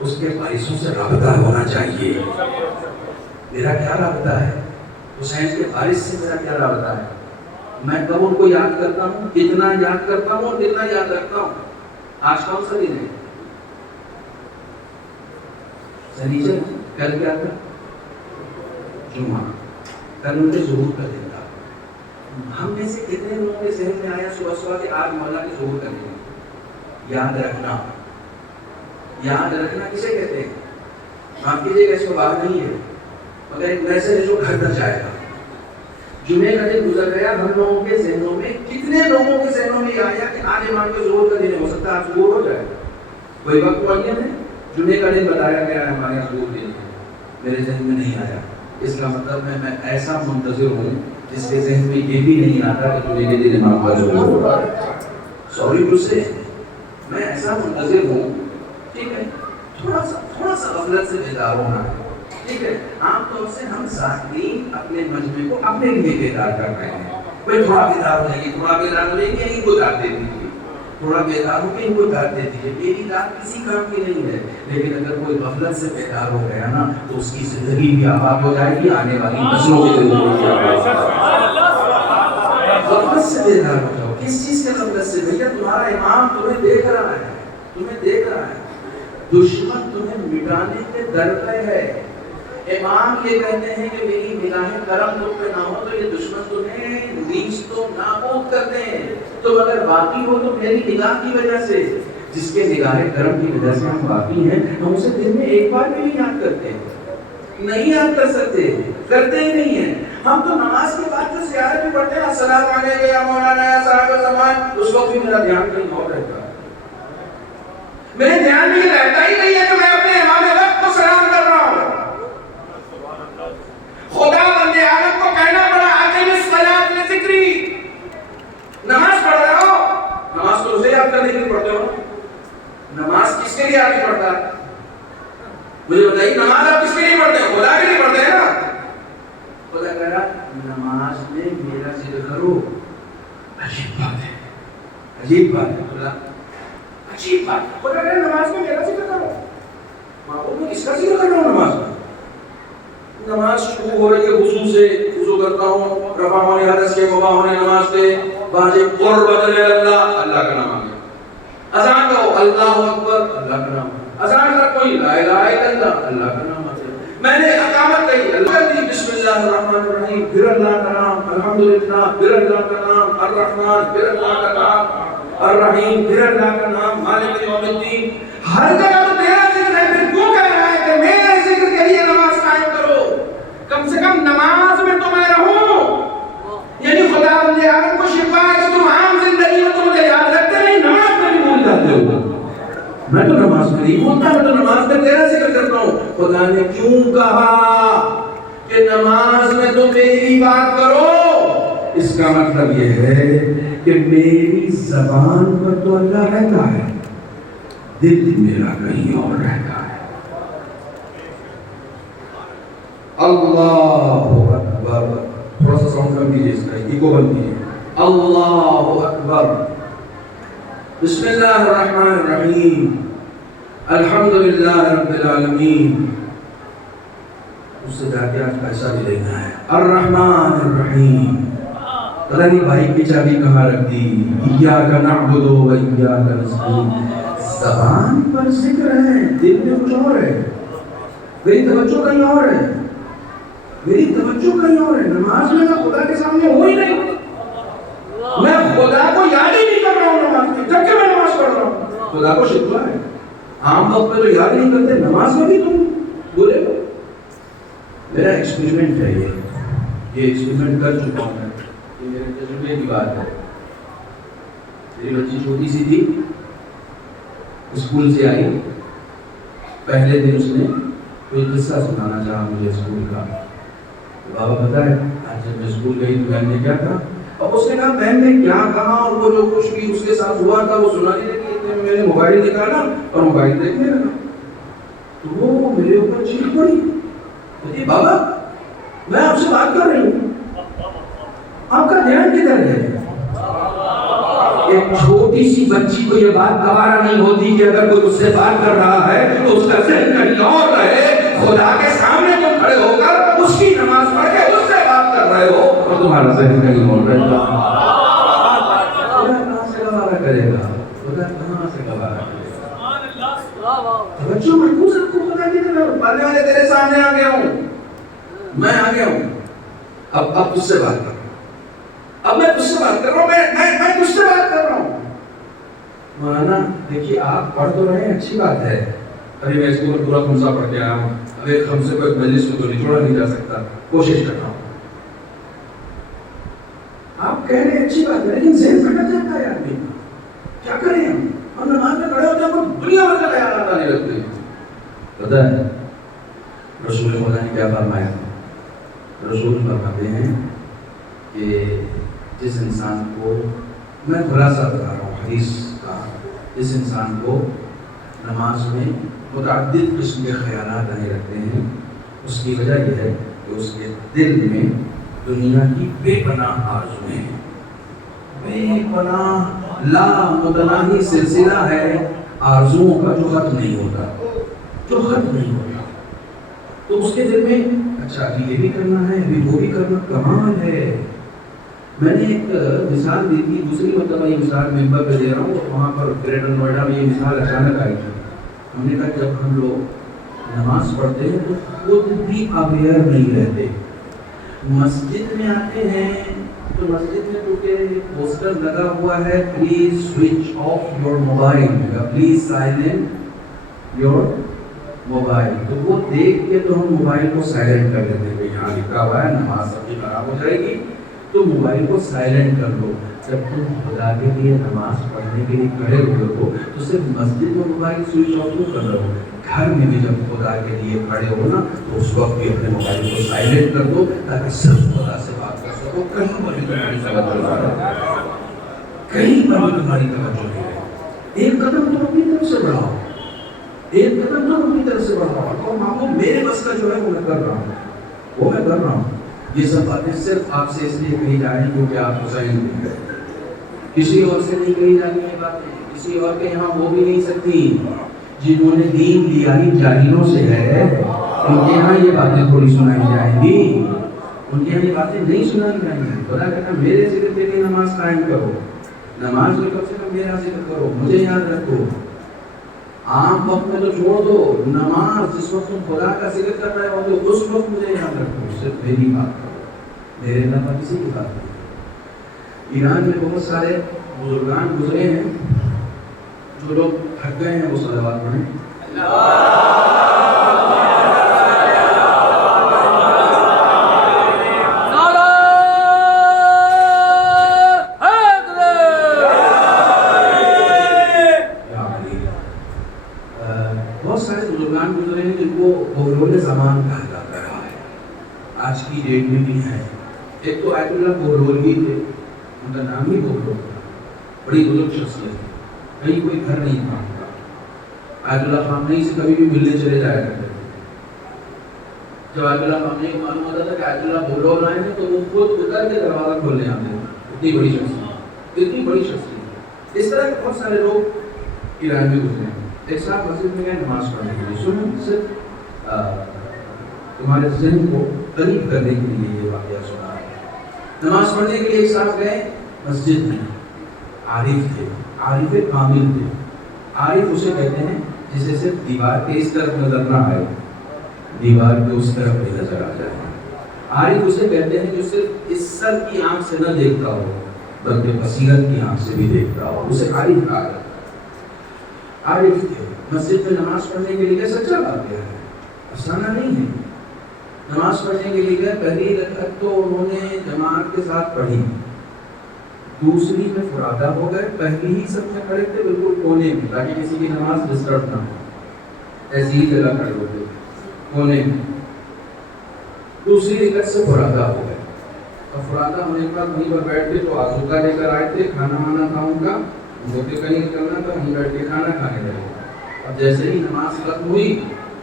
اس کے وارثوں سے رابطہ ہونا چاہیے. میرا کیا رابطہ ہے, حسین کے وارث سے میرا کیا رابطہ ہے؟ میں کب ان کو یاد کرتا ہوں, کتنا یاد کرتا ہوں اور کتنا یاد رکھتا ہوں. آج کون سا دن ہے؟ سنیچر. کل کیا تھا؟ جمعہ. کل ان کے ظہور کا دن تھا. ہم میں سے کتنے لوگوں کے ذہن میں آیا صبح صبح کہ آج مولا کے ظہور کا دن ہے؟ یاد رکھنا, یاد رکھنا کسے کہتے ہیں؟ معاف کیجیے گا, اس کو بات نہیں ہے, مگر ایک میسج ہے جو گھر تک جائے گا. جمعے کا دن گزر گیا, ہم لوگوں کے ذہنوں میں, کتنے لوگوں کے ذہنوں میں یہ آیا کہ آج امام کے ظہور کا دن ہے, ہو سکتا ہے آج ظہور ہو جائے. کوئی وقت معین ہے, جمعے کا دن بتایا گیا ہے ہمارے یہاں ظہور دن ہے, میرے ذہن میں نہیں آیا. اس کا مطلب ہے میں ایسا منتظر ہوں جس کے ذہن میں یہ بھی نہیں آتا کہ جمعے کے دن امام کا ظہور ہوگا. سوری ٹو سے, میں ایسا منتظر ہوں, ٹھیک ہے, تھوڑا سا غفلت سے بیدار ہونا, ٹھیک ہے. عام طور سے ہم ذاکرین اپنے مجمع کو اپنے لیے بیدار کر رہے ہیں. کوئی تھوڑا بیدار ہو جائیے, تھوڑا بیدار ہو جائیے, ان کو داد دے دیجیے, تھوڑا بیدار ہو کے ان کو داد دے دیجیے. میری داد کسی کام کی نہیں ہے, لیکن اگر کوئی غفلت سے بیدار ہو گیا نا, تو اس کی زندگی بھی آباد ہو جائے گی, آنے والی نسلوں کی زندگی بھی آباد ہو جائے گی. غفلت سے بیدار ہو جاؤ. کس چیز کے غفلت سے؟ بھیا تمہارا امام تمہیں دیکھ رہا ہے, تمہیں دیکھ رہا ہے. دشمن تمہیں مٹانے کے در پہ ہے. امام یہ کہتے ہیں کہ میری نگاہ کرم تم پہ نہ ہو تو یہ دشمن تمہیں نیچ تو نابود کر دیں. تم اگر باقی ہو تو میری نگاہ کی وجہ سے, جس کے نگاہ کرم کی وجہ سے ہم باقی ہیں, ہم اسے دن میں ایک بار بھی نہیں یاد کرتے, نہیں یاد کر سکتے, کرتے ہی نہیں ہیں. ہم تو نماز کے بعد جو زیارت بھی پڑھتے ہیں, السلام علیکم یا مولانا یا صاحب زمان, اس وقت بھی میرا دھیان کہیں اور رہتا ہے. میرے دھیان میں یہ رہتا ہی نہیں ہے کہ میں اپنے امام وقت کو سلام کر رہا ہوں. خدا بندے عالم کو کہنا پڑا اقیم الصلاۃ لذکری. نماز پڑھ رہے ہو, نماز تو اسے یاد کرنے کے لیے پڑھتے ہو. نماز کس کے لیے آدمی پڑھتا ہے؟ مجھے بتائیے, نماز آپ کس کے لیے پڑھتے ہیں؟ خدا کے لیے پڑھتے ہیں نا. خدا کہہ رہا نماز میں میرا ذکر کرو. عجیب بات ہے, عجیب بات ہے. خدا عجیب بات ہے. خدا کہہ رہا نماز میں میرا ذکر کرو. معبود میں کس کا ذکر کر رہا ہوں؟ نماز میں. نماز شروع ہو رہی ہے وضو سے, وضو کرتا ہوں, رفع ہونے حدث کے, مباح ہونے نماز کے, واجب قربت اللہ, اللہ کا نام آ گیا. اذان کہو اللہ اکبر, اللہ کا نام. اذان کر کوئی لا الہ الا اللہ, اللہ کا نام آ گیا. میں نے اقامت کہی, اللہ دی بسم اللہ الرحمن الرحیم, پھر اللہ کا نام, الحمدللہ, پھر اللہ کا نام, الرحمن, پھر اللہ کا نام, الرحیم, پھر اللہ کا نام, مالک یوم الدین. ہر جگہ تو تیرا ذکر ہے, پھر کیوں کہہ رہا ہے کہ میرے ذکر کے لیے نماز قائم کرو؟ کم سے کم نماز میں تو میں رہوں. یعنی خدا بندے عالم کو شفا ہے کہ تم عام زندگی میں تو مجھے یاد رکھتے نہیں, نماز میں بھی بھول جاتے ہو. میں تو نماز میں نہیں بولتا, میں تو نماز میں تیرا ذکر کرتا ہوں. خدا نے کیوں کہا کہ نماز میں تو میری بات کرو؟ اس کا مطلب یہ ہے کہ میری زبان پر تو اللہ رہتا ہے, دل میرا کہیں اور رہتا ہے. اللہ اکبر. تھوڑا سا ساؤنڈ کم کیجیے, اس کا ایکو بند کیجیے. اللہ اکبر. بسم اللہ الرحمن الرحیم, الحمدللہ رب العالمین. اس سے جا کے آج پیسہ بھی لینا ہے. الرحمن الرحیم. پتہ نہیں بھائی کی چابی کہاں رکھ دی. ایاک نعبد و ایاک نستعین. زبان پر ذکر ہے, دل میں کچھ اور ہے. میری توجہ کہیں اور ہے, میری توجہ کہیں اور ہے. نماز میں میں خدا کے سامنے ہو ہی نہیں, میں خدا کو یاد ہی نہیں کر رہا ہوں نماز میں, جب کہ میں نماز پڑھ رہا ہوں. خدا کو شکوہ ہے. عام وقت میں تو یاد نہیں کرتے, نماز میں بھی تم بولے گا. میرا ایکسپیریمنٹ ہے یہ ایکسپیریمنٹ کر چکا ہوں میں, یہ میرے تجربے کی بات ہے. میری بچی چھوٹی سی تھی, اسکول سے آئی, پہلے دن اس نے کوئی قصہ سنانا چاہا مجھے اسکول کا. بابا پتا ہے آج جب میں اسکول گئی تو بہن نے کیا کہا؟ اب اس نے کہا بہن نے کیا کہا اور وہ جو کچھ بھی اس کے ساتھ ہوا تھا وہ سنانے لگی. اتنے میں نے موبائل نکالا اور موبائل دیکھنے لگا. تو وہ میرے اوپر چیخ پڑی, کہتی بابا میں آپ سے بات کر رہی ہوں, آپ کا دھیان کدھر ہے؟ ایک چھوٹی سی بچی کو یہ بات گوارا نہیں ہوتی کہ اگر کوئی اس سے بات کر رہا ہے تو اس کا ذہن کہیں اور رہے. خدا کے سامنے تم کھڑے ہو کر اس کی نماز پڑھ کے اس سے بات کر رہے ہو اور تمہارا ذہن کہیں اور رہتا ہے. خدا کہاں سے گوارا کرے گا؟ خدا کہاں سے گوارا کرے گا؟ بچوں محفوظ رکھو خدا کی طرف. پڑھنے والے تیرے سامنے آ گیا ہوں, میں آ گیا ہوں, اب تجھ سے بات کر رہا ہوں, اب میں تجھ سے بات کر رہا ہوں, میں تجھ سے بات کر رہا ہوں. مولانا دیکھیے آپ پڑھ تو رہے ہیں, اچھی بات ہے, ابھی میں اس کو پورا خمسہ پڑھ کے آیا ہوں, اب ایک خمسے کو ایک مجلس میں تو نچوڑا نہیں جا سکتا, کوشش کر رہا ہوں. آپ کہہ رہے ہیں اچھی بات ہے, لیکن ذہن پھٹک جاتا ہے آدمی, کیا کریں ہم نماز میں کھڑے ہوتے ہیں ہم دنیا بھر کا خیالات آنے لگتے ہیں. پتہ ہے رسول خدا نے کیا فرمایا؟ رسول فرماتے ہیں کہ جس انسان کو, میں خلاصہ بتا رہا ہوں حدیث کا, جس انسان کو نماز میں متعدد قسم کے خیالات آنے لگتے ہیں, اس کی وجہ یہ ہے کہ اس کے دل میں دنیا کی بے پناہ آرزویں ہیں, بے پناہ لا متناہی سلسلہ ہے آرزوؤں کا جو ختم نہیں ہوتا, جو ختم نہیں ہوتا. تو اس کے دل میں اچھا ابھی یہ بھی کرنا ہے, ابھی وہ بھی کرنا, کمال ہے. میں نے ایک مثال دی تھی, دوسری مرتبہ یہ مثال ممبر پہ دے رہا ہوں, وہاں پر گریٹر نوئیڈا میں یہ مثال اچانک آئی تھی. ہم نے کہا جب ہم لوگ نماز پڑھتے ہیں تو خود بھی اویئر نہیں رہتے. مسجد میں آتے ہیں تو مسجد میں کیونکہ پوسٹر لگا ہوا ہے please switch off your mobile, please silent your mobile, تو وہ دیکھ کے تو ہم موبائل کو سائلنٹ کر دیتے ہیں. یہاں لکھا ہوا ہے نماز سب کی خراب ہو جائے گی تو موبائل کو سائلنٹ کر لو. جب تم خدا کے لیے نماز پڑھنے کے لیے کھڑے ہوئے ہو تو صرف مسجد میں موبائل سوئچ آف کیوں کر رہے ہو؟ گھر میں بھی جب خدا کے لیے کھڑے ہو نا تو اس وقت بھی اپنے موبائل کو سائلنٹ کر دو تاکہ صرف خدا سے بات کر سکو. کہیں پر بھی تمہاری توجہ نہ رہے, کہیں پر بھی تمہاری توجہ نہیں رہے. ایک قدم تو اپنی طرف سے بڑھاؤ, ایک قدم تو اپنی طرف سے بڑھاؤ. اور ماموں میرے بس کا جو ہے وہ میں کر رہا ہوں, وہ میں کر رہا ہوں. یہ سب باتیں صرف آپ سے اس لیے کہی جا رہی ہیں کیونکہ آپ حسین ہیں. کسی اور سے نہیں کہی جانی یہ باتیں, کسی اور کے یہاں وہ بھی نہیں سکتی. جنہوں نے دین لیا ہی جاہلوں سے ہے, ان کے یہاں یہ باتیں تھوڑی سنائی جائیں گی, ان کے یہاں یہ باتیں نہیں سنائی جائیں گی. خدا کہتا میرے ذکر کے لیے نماز قائم کرو, نماز میں کم سے کم میرا ذکر کرو, مجھے یاد رکھو. عام وقت میں تو چھوڑ دو, نماز جس وقت تم خدا کا ذکر کر رہے ہو تو اس وقت مجھے یاد رکھو, صرف میری بات کرو, میرے علاوہ کسی کی بات نہیں. ایران میں بہت سارے بزرگان گزرے ہیں, جو لوگ تھک گئے ہیں وہ صلوات پڑھیں. بہت سارے بزرگان گزرے ہیں جن کو بحرول زمان کہا جاتا رہا ہے, آج کی ڈیٹ میں بھی ہیں. ایک تو آیت اللہ بحرولوی تھے, ان کا نام ہی بحرول تھا, بڑی بزرگ شخصیت, کہیں کوئی گھر نہیں تھا. آیت اللہ خامنئی سے کبھی بھی ملنے چلے جایا کرتے تھے. جب آیت اللہ خامنئی کو معلوم ہوتا تھا کہ آیت اللہ بحرول آئے ہیں تو وہ خود اتر کے دروازہ کھولنے آتے تھے. اتنی بڑی شخصیت, اتنی بڑی شخصیت. اس طرح کے بہت سارے لوگ ایران میں گزرے ہیں. ایک ساتھ مسجد میں گئے نماز پڑھنے کے لیے, سنو صرف تمہارے ذہن کو قریب کرنے کے لیے یہ واقعہ سنا ہے. نماز پڑھنے کے لیے ایک ساتھ گئے مسجد میں. عارف تھے, عارف کامل تھے. عارف اسے کہتے ہیں جسے صرف دیوار کے اس طرف نظر نہ آئے, دیوار کے اس طرف بھی نظر آ جائے. عارف اسے کہتے ہیں جو صرف اس سر کی آنکھ سے نہ دیکھتا ہو بلکہ بصیرت کی آنکھ سے بھی دیکھتا ہو, اسے عارف کہا جاتا ہے. عارف تھے, مسجد میں نماز پڑھنے کے لیے سچا واقعہ ہے, افسانہ نہیں ہے. نماز پڑھنے کے لیے پہلی رکعت تو انہوں نے جماعت کے ساتھ پڑھی, دوسری میں فرادہ ہو گئے. پہلی ہی سب میں کھڑے تھے بالکل کونے میں تاکہ کسی کی نماز ڈسٹرب نہ ہو, ایسی ہی جگہ کھڑے ہوتے کونے میں. دوسری رکعت سے فرادہ ہو گئے، اور فرادہ ہونے کے بعد وہیں پر بیٹھ کے تو آزوقہ لے کر آئے تھے، کھانا وانا تھا ان کا، ان کو کہیں نکلنا تھا، وہیں بیٹھ کے کھانا کھانے لگے۔ اب جیسے ہی نماز ختم ہوئی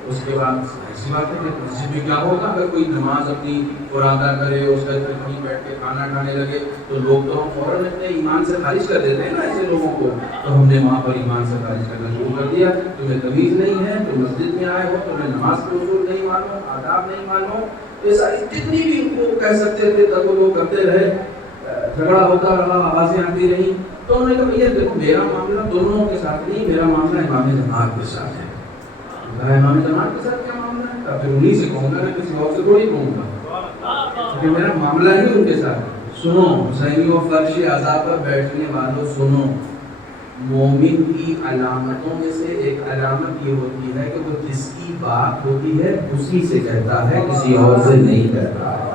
اس کے بعد ایسی بات ہے کہ مسجد میں کیا ہوگا، اگر کوئی نماز اپنی فرادہ کرے اس کے بعد وہیں بیٹھ کے کھانا کھانے لگے تو لوگ تو ہم فوراً اپنے ایمان سے خارج کر دیتے ہیں نا ایسے لوگوں کو، تو ہم نے وہاں پر ایمان سے خارج کرنا شروع کر دیا۔ تمہیں تمیز نہیں ہے، تم مسجد میں آئے ہو، تمہیں نماز کے اصول نہیں معلوم، آداب نہیں معلوم، یہ ساری جتنی بھی ان کو کہہ سکتے تھے تب وہ کرتے رہے، جھگڑا ہوتا رہا، آوازیں آتی رہی۔ تو انہوں نے کہا بھیا دیکھو میرا معاملہ دونوں کے ساتھ نہیں، میرا معاملہ امام جماعت کے ساتھ ہے۔ امام جماعت کے ساتھ کیا معاملہ ہے؟ تو پھر انہیں سے کہوں گا نا، کسی اور سے تھوڑی کہوں گا، کیونکہ میرا معاملہ ہی ان کے ساتھ ہے۔ سنو حسینی و فرش عذاب پر بیٹھنے والوں، سنو، مومن کی علامتوں میں سے ایک علامت یہ ہوتی ہے کہ وہ جس کی بات ہوتی ہے اسی سے کہتا ہے، کسی اور سے نہیں کہتا ہے۔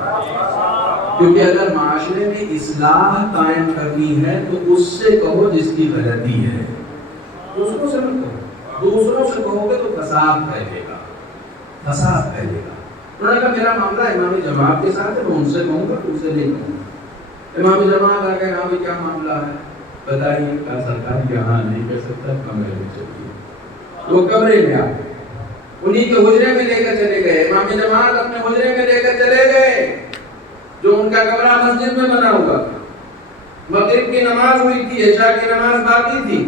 کیونکہ اگر معاشرے میں اصلاح قائم کرنی ہے تو اس سے کہو جس کی غلطی ہے، دوسروں سے مت کہو، دوسروں سے کہو گے تو فساد پھیلے گا، فساد پھیلے گا۔ انہوں نے کہا میرا معاملہ امام جماعت کے ساتھ ہے، میں ان سے کہوں گا، تم سے نہیں کہوں گا۔ امام جماعت آ گئے، ہاں کیا معاملہ ہے بتائیے؟ کہا سرکار یہاں نہیں کہہ سکتا، کمرے میں چلیے۔ وہ کمرے میں آ گئے، انہیں کے حجرے میں لے کر چلے گئے، امام جماعت اپنے حجرے میں لے کر چلے گئے، جو ان کا کمرہ مسجد میں بنا ہوا تھا۔ مغرب کی نماز ہوئی تھی، عشاء کی نماز باقی تھی۔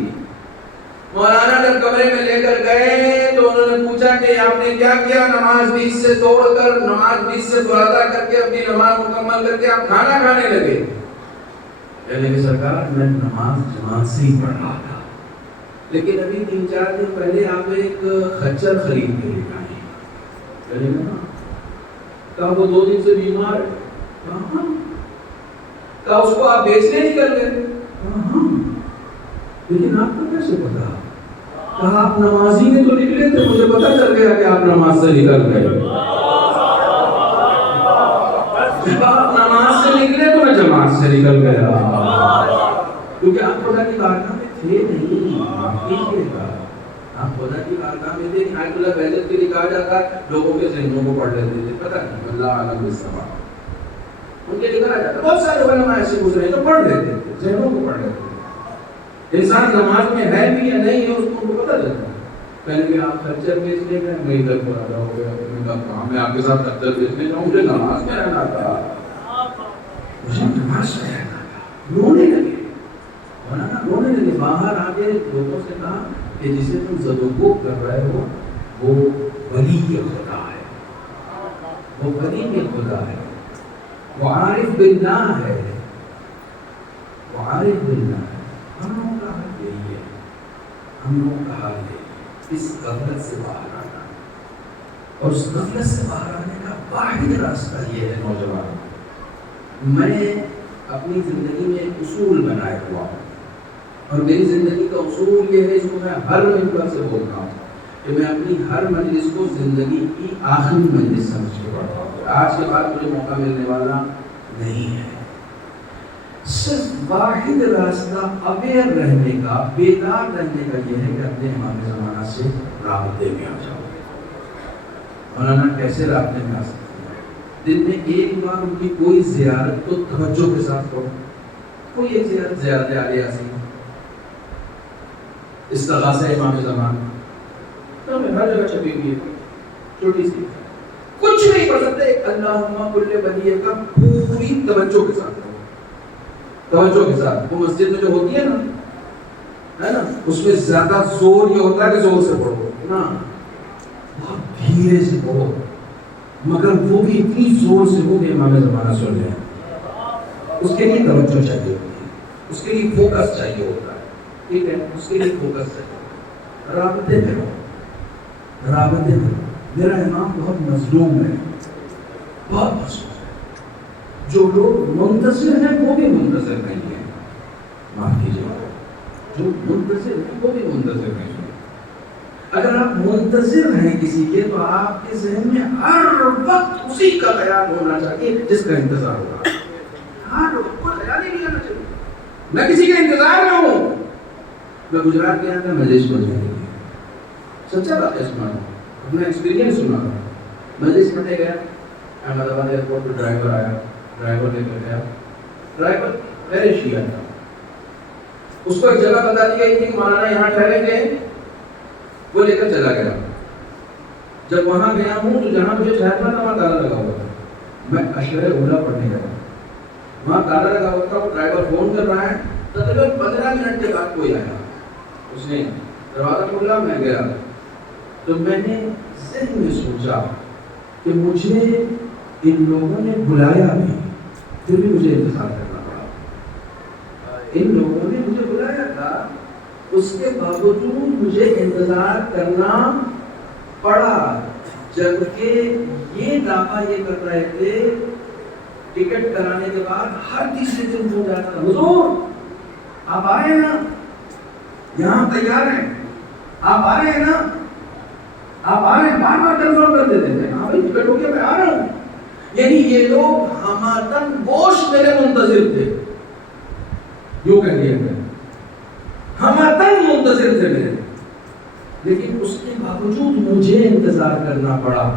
مولانا جب کمرے میں لے کر گئے تو انہوں نے پوچھا کہ آپ نے کیا کیا؟ نماز بیچ سے توڑ کر، نماز بیچ سے فرادہ کر کے، اپنی نماز مکمل کر کے آپ کھانا کھانے لگے۔ کہنے کہ سرکار میں نماز جماعت سے ہی پڑھ رہا تھا، لیکن ابھی 3-4 دن پہلے آپ ایک خچر خرید کے لے آئے۔ کہنے کہ کہا وہ 2 دن سے بیمار ہے۔ کہا اس کو آپ بیچنے نکل گئے؟ لیکن آپ کو کیسے پتا؟ کہا آپ نمازی میں تو نکلے تھے، مجھے پتا چل گیا کہ آپ نماز سے نکل گئے۔ جب آپ نماز سے نکلے تو میں جماعت سے نکل گیا، کیونکہ آپ خدا کی بارگاہ میں تھے نہیں۔ آپ خدا کی بارگاہ میں تھے نہیں۔ آیت اللہ بہجت کے لکھا جاتا ہے، لوگوں کے ذہنوں کو پڑھ لیتے تھے، پتہ نہیں، اللہ عالم بالسماء، ان کے لکھا جاتا ہے۔ بہت سارے علماء ایسے گزرے جو پڑھ لیتے تھے، ذہنوں کو پڑھ لیتے تھے۔ انسان نماز میں ہے بھی یا نہیں ہے اس کو پتہ چلتا ہے۔ کہنے کہ آپ خچر بیچنے گئے، میں ادھر فرادہ ہو گیا، میں آپ کے ساتھ خچر بیچنے جاؤں، مجھے نماز میں رہنا تھا، مجھے نماز میں رہنا تھا۔ رونے لگے، مولانا رونے لگے، باہر آ کے لوگوں سے کہا کہ جسے تم زدوکو کر رہے ہو وہ ولی خدا ہے، وہ ولی خدا ہے، وہ عارف باللہ ہے، وہ عارف باللہ ہے۔ ہم لوگوں کا حال یہی ہے، ہم لوگوں کا حال ہے اس غفلت سے باہر آنا، اور اس غفلت سے باہر آنے کا واحد راستہ یہ ہے نوجوان۔ میں اپنی زندگی میں ایک اصول بنائے ہوا ہوں، اور میری زندگی کا اصول یہ ہے، اس کو میں ہر ممبر سے بولتا ہوں کہ میں اپنی ہر مجلس کو زندگی کی آخری مجلس سمجھ کے پڑھتا ہوں۔ آج کے بعد مجھے موقع ملنے والا نہیں ہے۔ صرف واحد راستہ اویئر رہنے کا، بیدار رہنے کا یہ ہے کہ اپنے امام زمانہ سے رابطے میں آ جاؤ۔ مولانا کیسے رابطے میں آ سکتے ہیں؟ دن میں ایک بار ان کی کوئی زیارت تو توجہ کے ساتھ کرو، کوئی ایک زیارت، زیارت عالیہ یاسین، استغاثہ امام زمانہ، تو ہر جگہ چھپی ہوئی ہے، چھوٹی سی، کچھ نہیں پڑھ سکتے، اللہم کل ولی کا پوری توجہ کے ساتھ، توجہ کے ساتھ۔ وہ مسجد میں جو ہوتی ہے نا اس میں زیادہ زور یہ ہوتا ہے کہ زور سے پڑھو نا، بہت دھیرے سے پڑھو، مگر وہ بھی اتنی زور سے ہو کہ امام زمانہ سن لیں۔ اس کے لیے توجہ چاہیے ہوتی ہے، اس کے لیے فوکس چاہیے ہوتا ہے، ٹھیک ہے، اس کے لیے فوکس چاہیے۔ رابطے میں رہو، رابطے میں رہو۔ میرا امام بہت مظلوم ہے، بہت مظلوم ہے۔ جو لوگ منتظر ہیں وہ بھی منتظر نہیں ہیں، معاف کیجیے، جو منتظر ہیں وہ بھی منتظر نہیں ہیں۔ اگر آپ منتظر ہیں کسی کے تو آپ کے ذہن میں ہر وقت اسی کا خیال ہونا چاہیے جس کا انتظار ہوگا، ہر وقت کوئی خیال ہی نہیں آنا چاہیے میں کسی کے انتظار میں ہوں۔ میں گجرات کے یہاں کا مجلس پڑھنے کے لیے، سچا بات ہے، سنا اپنا ایکسپیرینس سنا، مجلس پڑھنے گیا، احمد آباد ایئرپورٹ پہ ڈرائیور آیا، ڈرائیور لے کر گیا، ڈرائیور غیر شیعہ تھا، اس کو ایک جگہ بتا دی گئی تھی کہ مولانا یہاں ٹھہریں گے، وہ لے کر چلا گیا۔ جب وہاں گیا ہوں تو جہاں مجھے ٹھہرنا تھا وہاں تالا لگا ہوا تھا، میں اشعار اولیٰ پڑھنے گیا، وہاں تالا لگا ہوا تھا، وہ ڈرائیور فون کر رہا ہے، تقریباً 15 منٹ کے بعد کوئی آیا، اس نے دروازہ کھولا، میں گیا، تو میں نے ذہن میں سوچا کہ مجھے ان لوگوں نے بلایا بھی، پھر بھی مجھے انتظار کرنا پڑا۔ ان لوگوں نے مجھے بلایا تھا، اس کے باوجود مجھے انتظار کرنا پڑا، جبکہ یہ دعویٰ یہ کر رہے تھے ٹکٹ کرانے کے بعد ہر تیسرے دن ہو جاتا تھا، حضور آپ آ رہے ہیں نا، یہاں تیار ہیں، آپ آ رہے ہیں نا، آپ آ رہے ہیں، بار بار کنفرم کر دیتے تھے، ہاں بھائی ٹکٹ ہو گیا میں آ رہا ہوں۔ یعنی یہ لوگ ہماتن گوش میرے منتظر تھے، یوں کہہ دیا گیا، ہماتن منتظر تھے میرے، لیکن اس کے باوجود مجھے انتظار کرنا پڑا۔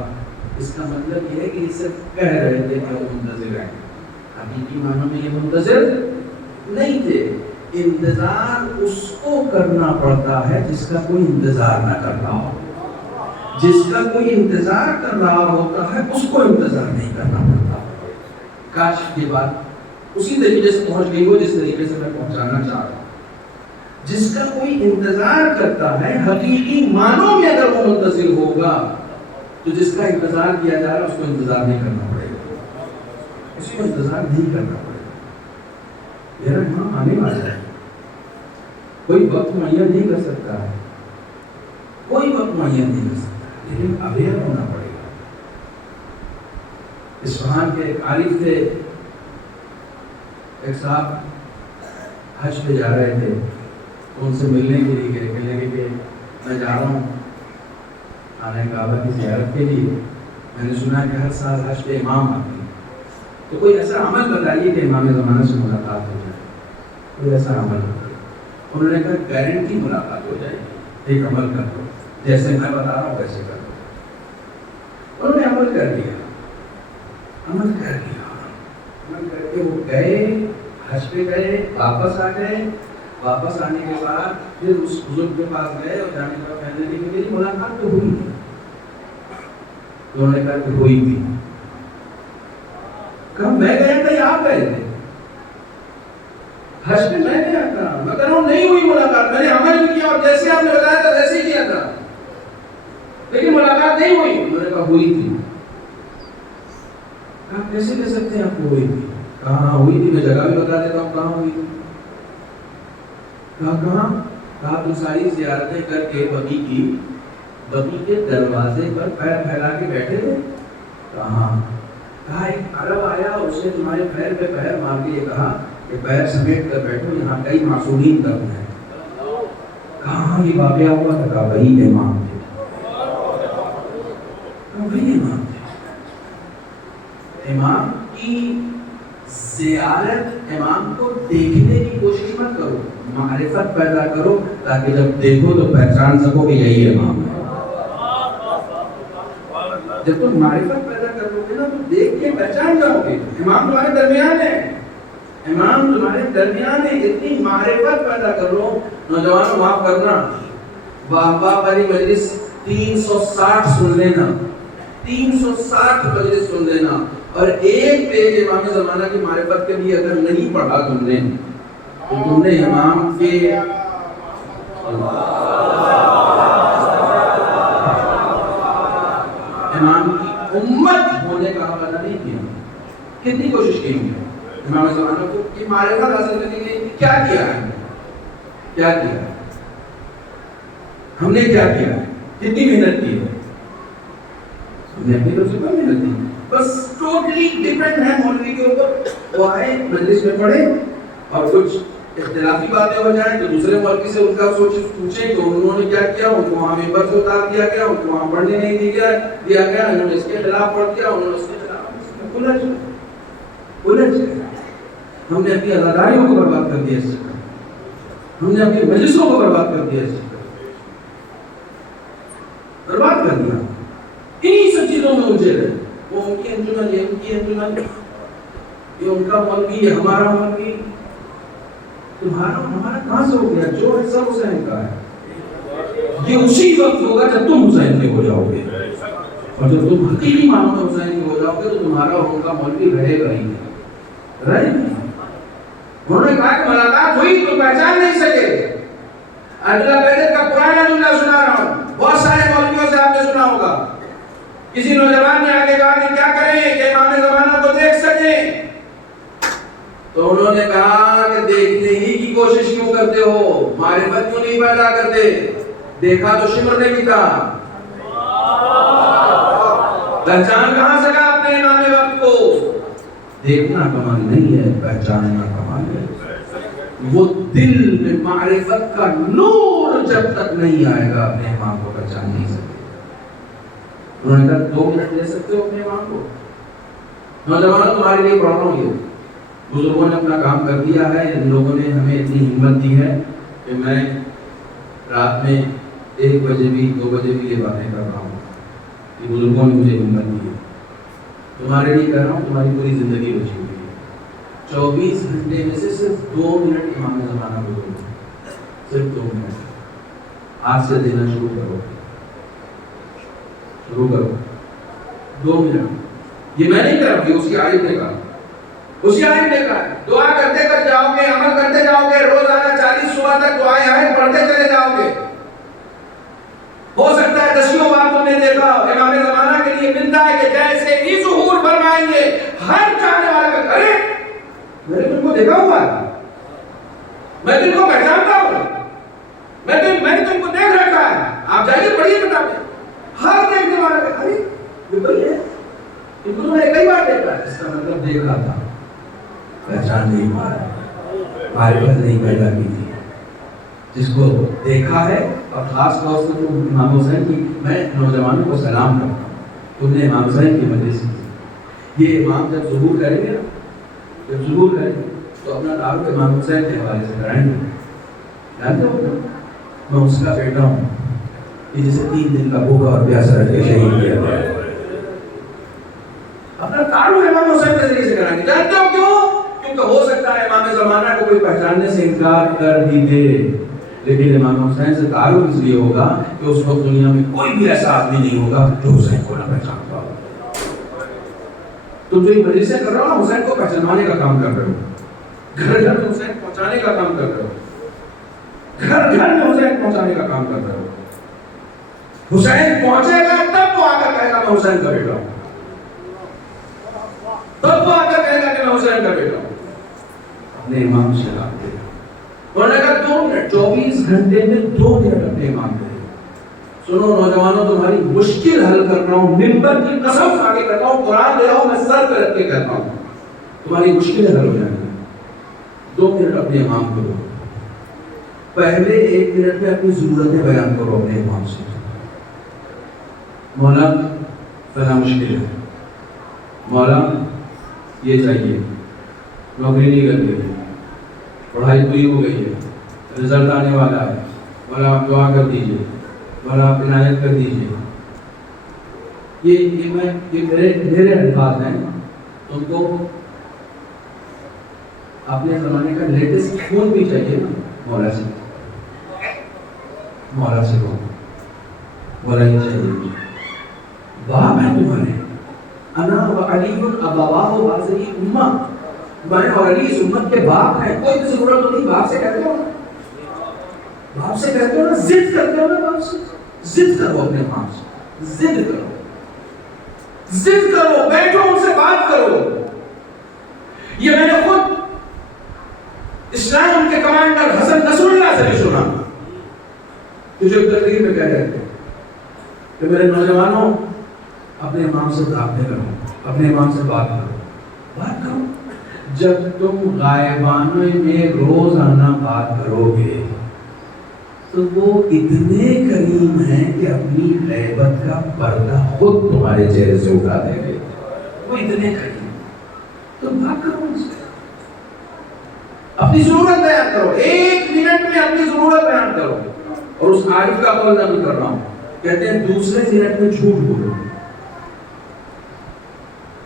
اس کا مطلب یہ ہے کہ یہ صرف کہہ رہے تھے کہ وہ منتظر ہیں، حقیقی معنوں میں یہ منتظر نہیں تھے۔ انتظار اس کو کرنا پڑتا ہے جس کا کوئی انتظار نہ کر رہا ہو، جس کا کوئی انتظار کر رہا ہوتا ہے اس کو انتظار نہیں کرنا پڑتا۔ کاش یہ بات اسی طریقے سے پہنچ گئی ہو جس طریقے سے میں پہنچانا چاہ رہا ہوں۔ جس کا کوئی انتظار کرتا ہے حقیقی معنوں میں اگر وہ منتظر ہوگا تو جس کا انتظار کیا جا رہا ہے اس کو انتظار نہیں کرنا پڑے گا، اس کو انتظار نہیں کرنا پڑے گا۔ میرا امام آنے والا ہے، کوئی وقت معین نہیں کر سکتا ہے، کوئی وقت معین نہیں کر سکتا، لیکن اویئر ہونا پڑے گا۔ اصفہان کے ایک عارف تھے، ایک صاحب حج پہ جا رہے تھے، تو ان سے ملنے کے لیے گئے، کہنے لگے کہ میں جا رہا ہوں خانہ کعبہ کی زیارت کے لیے، میں نے سنا کہ ہر سال حج پہ امام آتے ہیں، تو کوئی ایسا عمل بتائیے کہ امام زمانہ سے ملاقات ہو جائے، کوئی ایسا عمل بتائیے۔ انہوں نے کہا گارنٹی ملاقات ہو جائے گی، ایک عمل کر دو، جیسے میں بتا رہا ہوں ویسے کر دو۔ انہوں نے عمل کر دیا، عمل کر دیا، عمل کر کے وہ گئے، حج پہ گئے، واپس آ گئے، واپس آنے کے بعد پھر اس بزرگ کے پاس گئے اور جانے کا کہنے لگے کہ میری ملاقات تو ہوئی ہے، تو انہوں نے کہا کہ ہوئی تھی، کہا میں گیا تھا یا آپ گئے تھے؟ حج پہ میں گیا تھا، مگر وہ نہیں ہوئی ملاقات، میں نے عمل بھی کیا اور جیسے آپ نے بتایا تھا ویسے ہی کیا تھا، لیکن ملاقات نہیں ہوئی۔ انہوں نے کہا ہوئی تھی۔ کہا کیسے کہہ سکتے ہیں آپ کو ہوئی تھی؟ کہاں ہوئی تھی، میں جگہ بھی بتا دیتا ہوں کہاں ہوئی تھی۔ کہا کہاں؟ کہا تم ساری زیارتیں کر کے بقی کے دروازے پر پیر پھیلا کے بیٹھے تھے؟ کہاں؟ کہا ایک عرب آیا اور اس نے تمہارے پیر پہ پیر مار کے یہ کہا کہ پیر سمیٹ کر بیٹھو، یہاں کئی معصومین دفن ہیں۔ کہاں یہ واقعہ ہوا تھا؟ کہا وہی امام تھے، وہی امام تھے۔ امام کی زیارت، امام کو دیکھنے کی کوشش مت کرو، معرفت پیدا کرو تاکہ جب دیکھو تو پہچان سکو کہ یہی امام ہے۔ جب تم معرفت پیدا کرو گے نا تو دیکھ کے پہچان جاؤ گے، امام تمہارے درمیان ہے، امام تمہارے درمیان ہے۔ اتنی معرفت پیدا کرو۔ نوجوانوں معاف کرنا، واہ واہ والی مجلس 360 سن لینا، 360 مجلس سن لینا، اور ایک پیج امام زمانہ کی معرفت کے لیے اگر نہیں پڑھا تم نے تو تم نے امام کے امام کی امت ہونے کا حوالہ نہیں کیا۔ کتنی کوشش کی ہم نے امام زمانہ کو کی معرفت حاصل کرنے کے لیے کیا کیا ہے، کیا کیا ہم نے، کیا کیا ہے، کتنی محنت کی ہے ہم نے، اپنی طرف سے کوئی محنت نہیں، بس ٹوٹلی ڈیپینڈ ہے مولوی کے اوپر۔ وہ آئے مجلس میں پڑھے اور کچھ اختلافی باتیں ہو جائیں تو دوسرے مولوی سے ان کا پوچھیں کہ انہوں نے کیا کیا، ان کو وہاں ممبر سے اتار دیا گیا، ان کو وہاں پڑھنے نہیں دیا گیا، انہوں نے اس کے خلاف پڑھ دیا، انہوں نے اس کے خلاف الجھ گئے۔ ہم نے اپنی ازاداریوں کو برباد کر دیا، ہم نے اپنی مجلسوں کو برباد کر دیا، برباد کر دیا، انہی سب چیزوں میں الجھے رہے۔ وہ ان کی انجمن، یہ ان کی انجمن، یہ ان کا مولوی، یہ ہمارا مولوی. تمہارا ہمارا کہاں سے ہو گیا؟ جو حصہ حسین کا ہے یہ اسی وقت ہوگا جب تم حسین کے ہو جاؤ گے، اور جب تم حقیقی معنوں میں حسین کے ہو جاؤ گے تو تمہارا اور ان کا مولوی رہے گا ہی رہے گا. انہوں نے کہا کہ ملاقات ہوئی تو پہچان نہیں سکے. اللہ بیدت کا پرانا جملہ سنا رہا ہوں، بہت سارے مولویوں سے آپ نے سنا ہوگا. کسی نوجوان نے آگے کہا کہ کیا کریں کہ امام زمانہ کو دیکھ سکیں، تو انہوں نے کہا کہ دیکھنے ہی کی کوشش کیوں کرتے ہو، معرفت کیوں نہیں پیدا کرتے؟ دیکھا تو شمر نے بھی تھا، پہچان کہاں سکا اپنے امام وقت کو؟ دیکھنا کمال نہیں ہے، پہچاننا کمال ہے. وہ دل میں معرفت کا نور جب تک نہیں آئے گا اپنے امام کو پہچان نہیں سکتے. انہوں نے کہا 2 منٹ دے سکتے ہو اپنے امام کو؟ نوجوانوں تمہارے لیے پڑھ رہا ہوں، یہ بزرگوں نے اپنا کام کر دیا ہے. ان لوگوں نے ہمیں اتنی ہمت دی ہے کہ میں رات میں 1 بجے بھی 2 بجے بھی یہ باتیں کر رہا ہوں. یہ بزرگوں نے مجھے ہمت دی ہے. تمہارے لیے کہہ رہا ہوں، تمہاری پوری زندگی بچی ہوئی ہے. 24 گھنٹے میں سے صرف 2 منٹ امام زمانہ کو دو، صرف 2 منٹ. آج سے دینا شروع کرو، شروع کرو. 2 منٹ. یہ میں نہیں کہہ رہا ہوں، یہ اسی عالم نے کہا، اسی عالم نے کہا. دعا کرتے کر جاؤ گے، عمل کرتے جاؤ گے، روزانہ 40 صبح تک دعائیں آئیں پڑھتے چلے جاؤ گے. ہو سکتا ہے 10 بار تم نے دیکھا امام زمانہ کے لیے ملتا ہے کہ جیسے ہی ظہور فرمائیں گے ہر چاہنے والا کا ارے میں نے تم کو دیکھا ہوا ہے، میں تم کو پہچانتا ہوں، میں نے تم کو دیکھ رکھا ہے. آپ جائیے پڑھیے کتابیں، ہر دیکھنے والا کا ارے یہ کوئی ہے، ان کو میں نے کئی بار دیکھا ہے. اس کا مطلب دیکھا تھا، پہچان نہیں پایا، معرفت نہیں پیدا کی تھی. جس کو دیکھا ہے، اور خاص طور سے تو امام حسین کی میں نوجوانوں کو سلام کرتا ہوں. تم نے امام حسین کی مجلس کی. یہ امام جب ظہور کریں گے، جب ظہور کریں گے تو اپنا تعارف امام حسین کے حوالے سے کرائیں گے. جانتے ہو میں اس کا بیٹا ہوں کہ جسے 3 دن کا بھوکا اور پیاسا رکھ کے شہید کیا گیا. اپنا تعارف امام حسین کے ذریعے سے کرائیں گے. جانتے ہو کیوں؟ کیونکہ ہو سکتا ہے امام زمانہ کو کوئی پہچاننے سے انکار کر بھی دے، لیکن امام حسین سے تعارف اس لیے ہوگا کہ اس وقت دنیا میں کوئی بھی ایسا آدمی نہیں ہوگا جو حسین کو نہ پہچانتا ہو. تم جو یہ مجلسیں کر رہے ہو نا، حسین کو پہچانوانے کا کام کر رہے ہو، گھر گھر میں حسین پہنچانے کا کام کر رہے ہو، گھر گھر میں حسین پہنچانے کا کام کر رہے ہو. حسین پہنچے گا تب وہ آ کر کہے گا میں حسین کا بیٹا ہوں، تب وہ آ کر کہے گا کہ میں حسین کا بیٹا ہوں. اپنے امام سے بات کرے. انہوں نے کہا 2 منٹ، 24 گھنٹے میں 2 منٹ اپنے امام کرے. سنو نوجوانوں، تمہاری مشکل حل کر رہا ہوں، منبر کی قسم کھا کے کہتا ہوں، قرآن لے آؤ، میں سر پہ رکھ کے کہتا ہوں تمہاری مشکلیں حل ہو جائیں گی. 2 منٹ اپنے امام کو دو. پہلے 1 منٹ میں اپنی ضرورتیں بیان کرو اپنے امام سے. مولا فلاں مشکل ہے، مولا یہ چاہیے، نوکری نہیں لگ گئی، پڑھائی پوری ہو گئی ہے، رزلٹ آنے والا ہے، مولا آپ دعا کر دیجئے، مولا آپ عنایت کر دیجئے. یہ میرے الفاظ ہیں. تم کو اپنے زمانے کا لیٹسٹ فون بھی چاہیے نا، مولا سے کہو مولا یہ چاہیے. باپ ہے تمہارے، انا و علی ابواہ هذه الامه، میں اور علی اس امت کے باپ ہیں. کوئی تو ضرورت تو نہیں، باپ سے کہتے ہو نا، باپ سے کہتے ہو نا، ضد کرتے ہو نا باپ سے. ضد کرو اپنے باپ سے، ضد کرو، بیٹھو ان سے بات کرو. یہ میں نے خود اسلام کے کمانڈر حسن نصر اللہ سے بھی سنا کہ جو تقریر میں کہہ رہے تھے کہ میرے نوجوانوں اپنے امام سے رابطے کرو، اپنے امام سے بات کرو. جب تم غائبانہ میں روزانہ بات کرو گے تو وہ اتنے کریم ہیں کہ اپنی غیبت کا پردہ خود تمہارے چہرے سے اٹھا دیں گے. وہ اتنے کریم، تم بات کرو ان سے، اپنی ضرورت بیان کرو. 1 منٹ میں اپنی ضرورت بیان کرو. اور اس عارف کا قول نقل کر رہا ہوں، کہتے ہیں دوسرے منٹ میں جھوٹ بولو.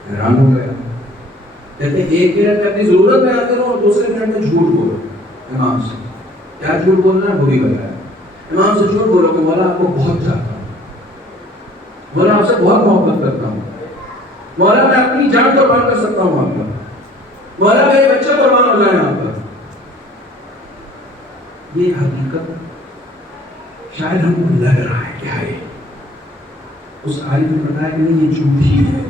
حیران ہو گیا. کہتے ہیں 1 منٹ میں اپنی ضرورت میں آتے رہو اور دوسرے منٹ میں جھوٹ بولو امام سے. کیا جھوٹ بولنا ہے وہ بھی بتایا. امام سے جھوٹ بولو کہ مولا آپ کو بہت چاہتا ہوں, مولا آپ سے بہت محبت کرتا ہوں, مولا میں اپنی جان قربان کر سکتا ہوں آپ پر, مولا میرے بچے قربان ہو جائیں آپ پر. یہ حقیقت شاید ہم کو لگ رہا ہے کیا ہے. اس عالم نے بتایا کہ نہیں یہ جھوٹ ہی ہے.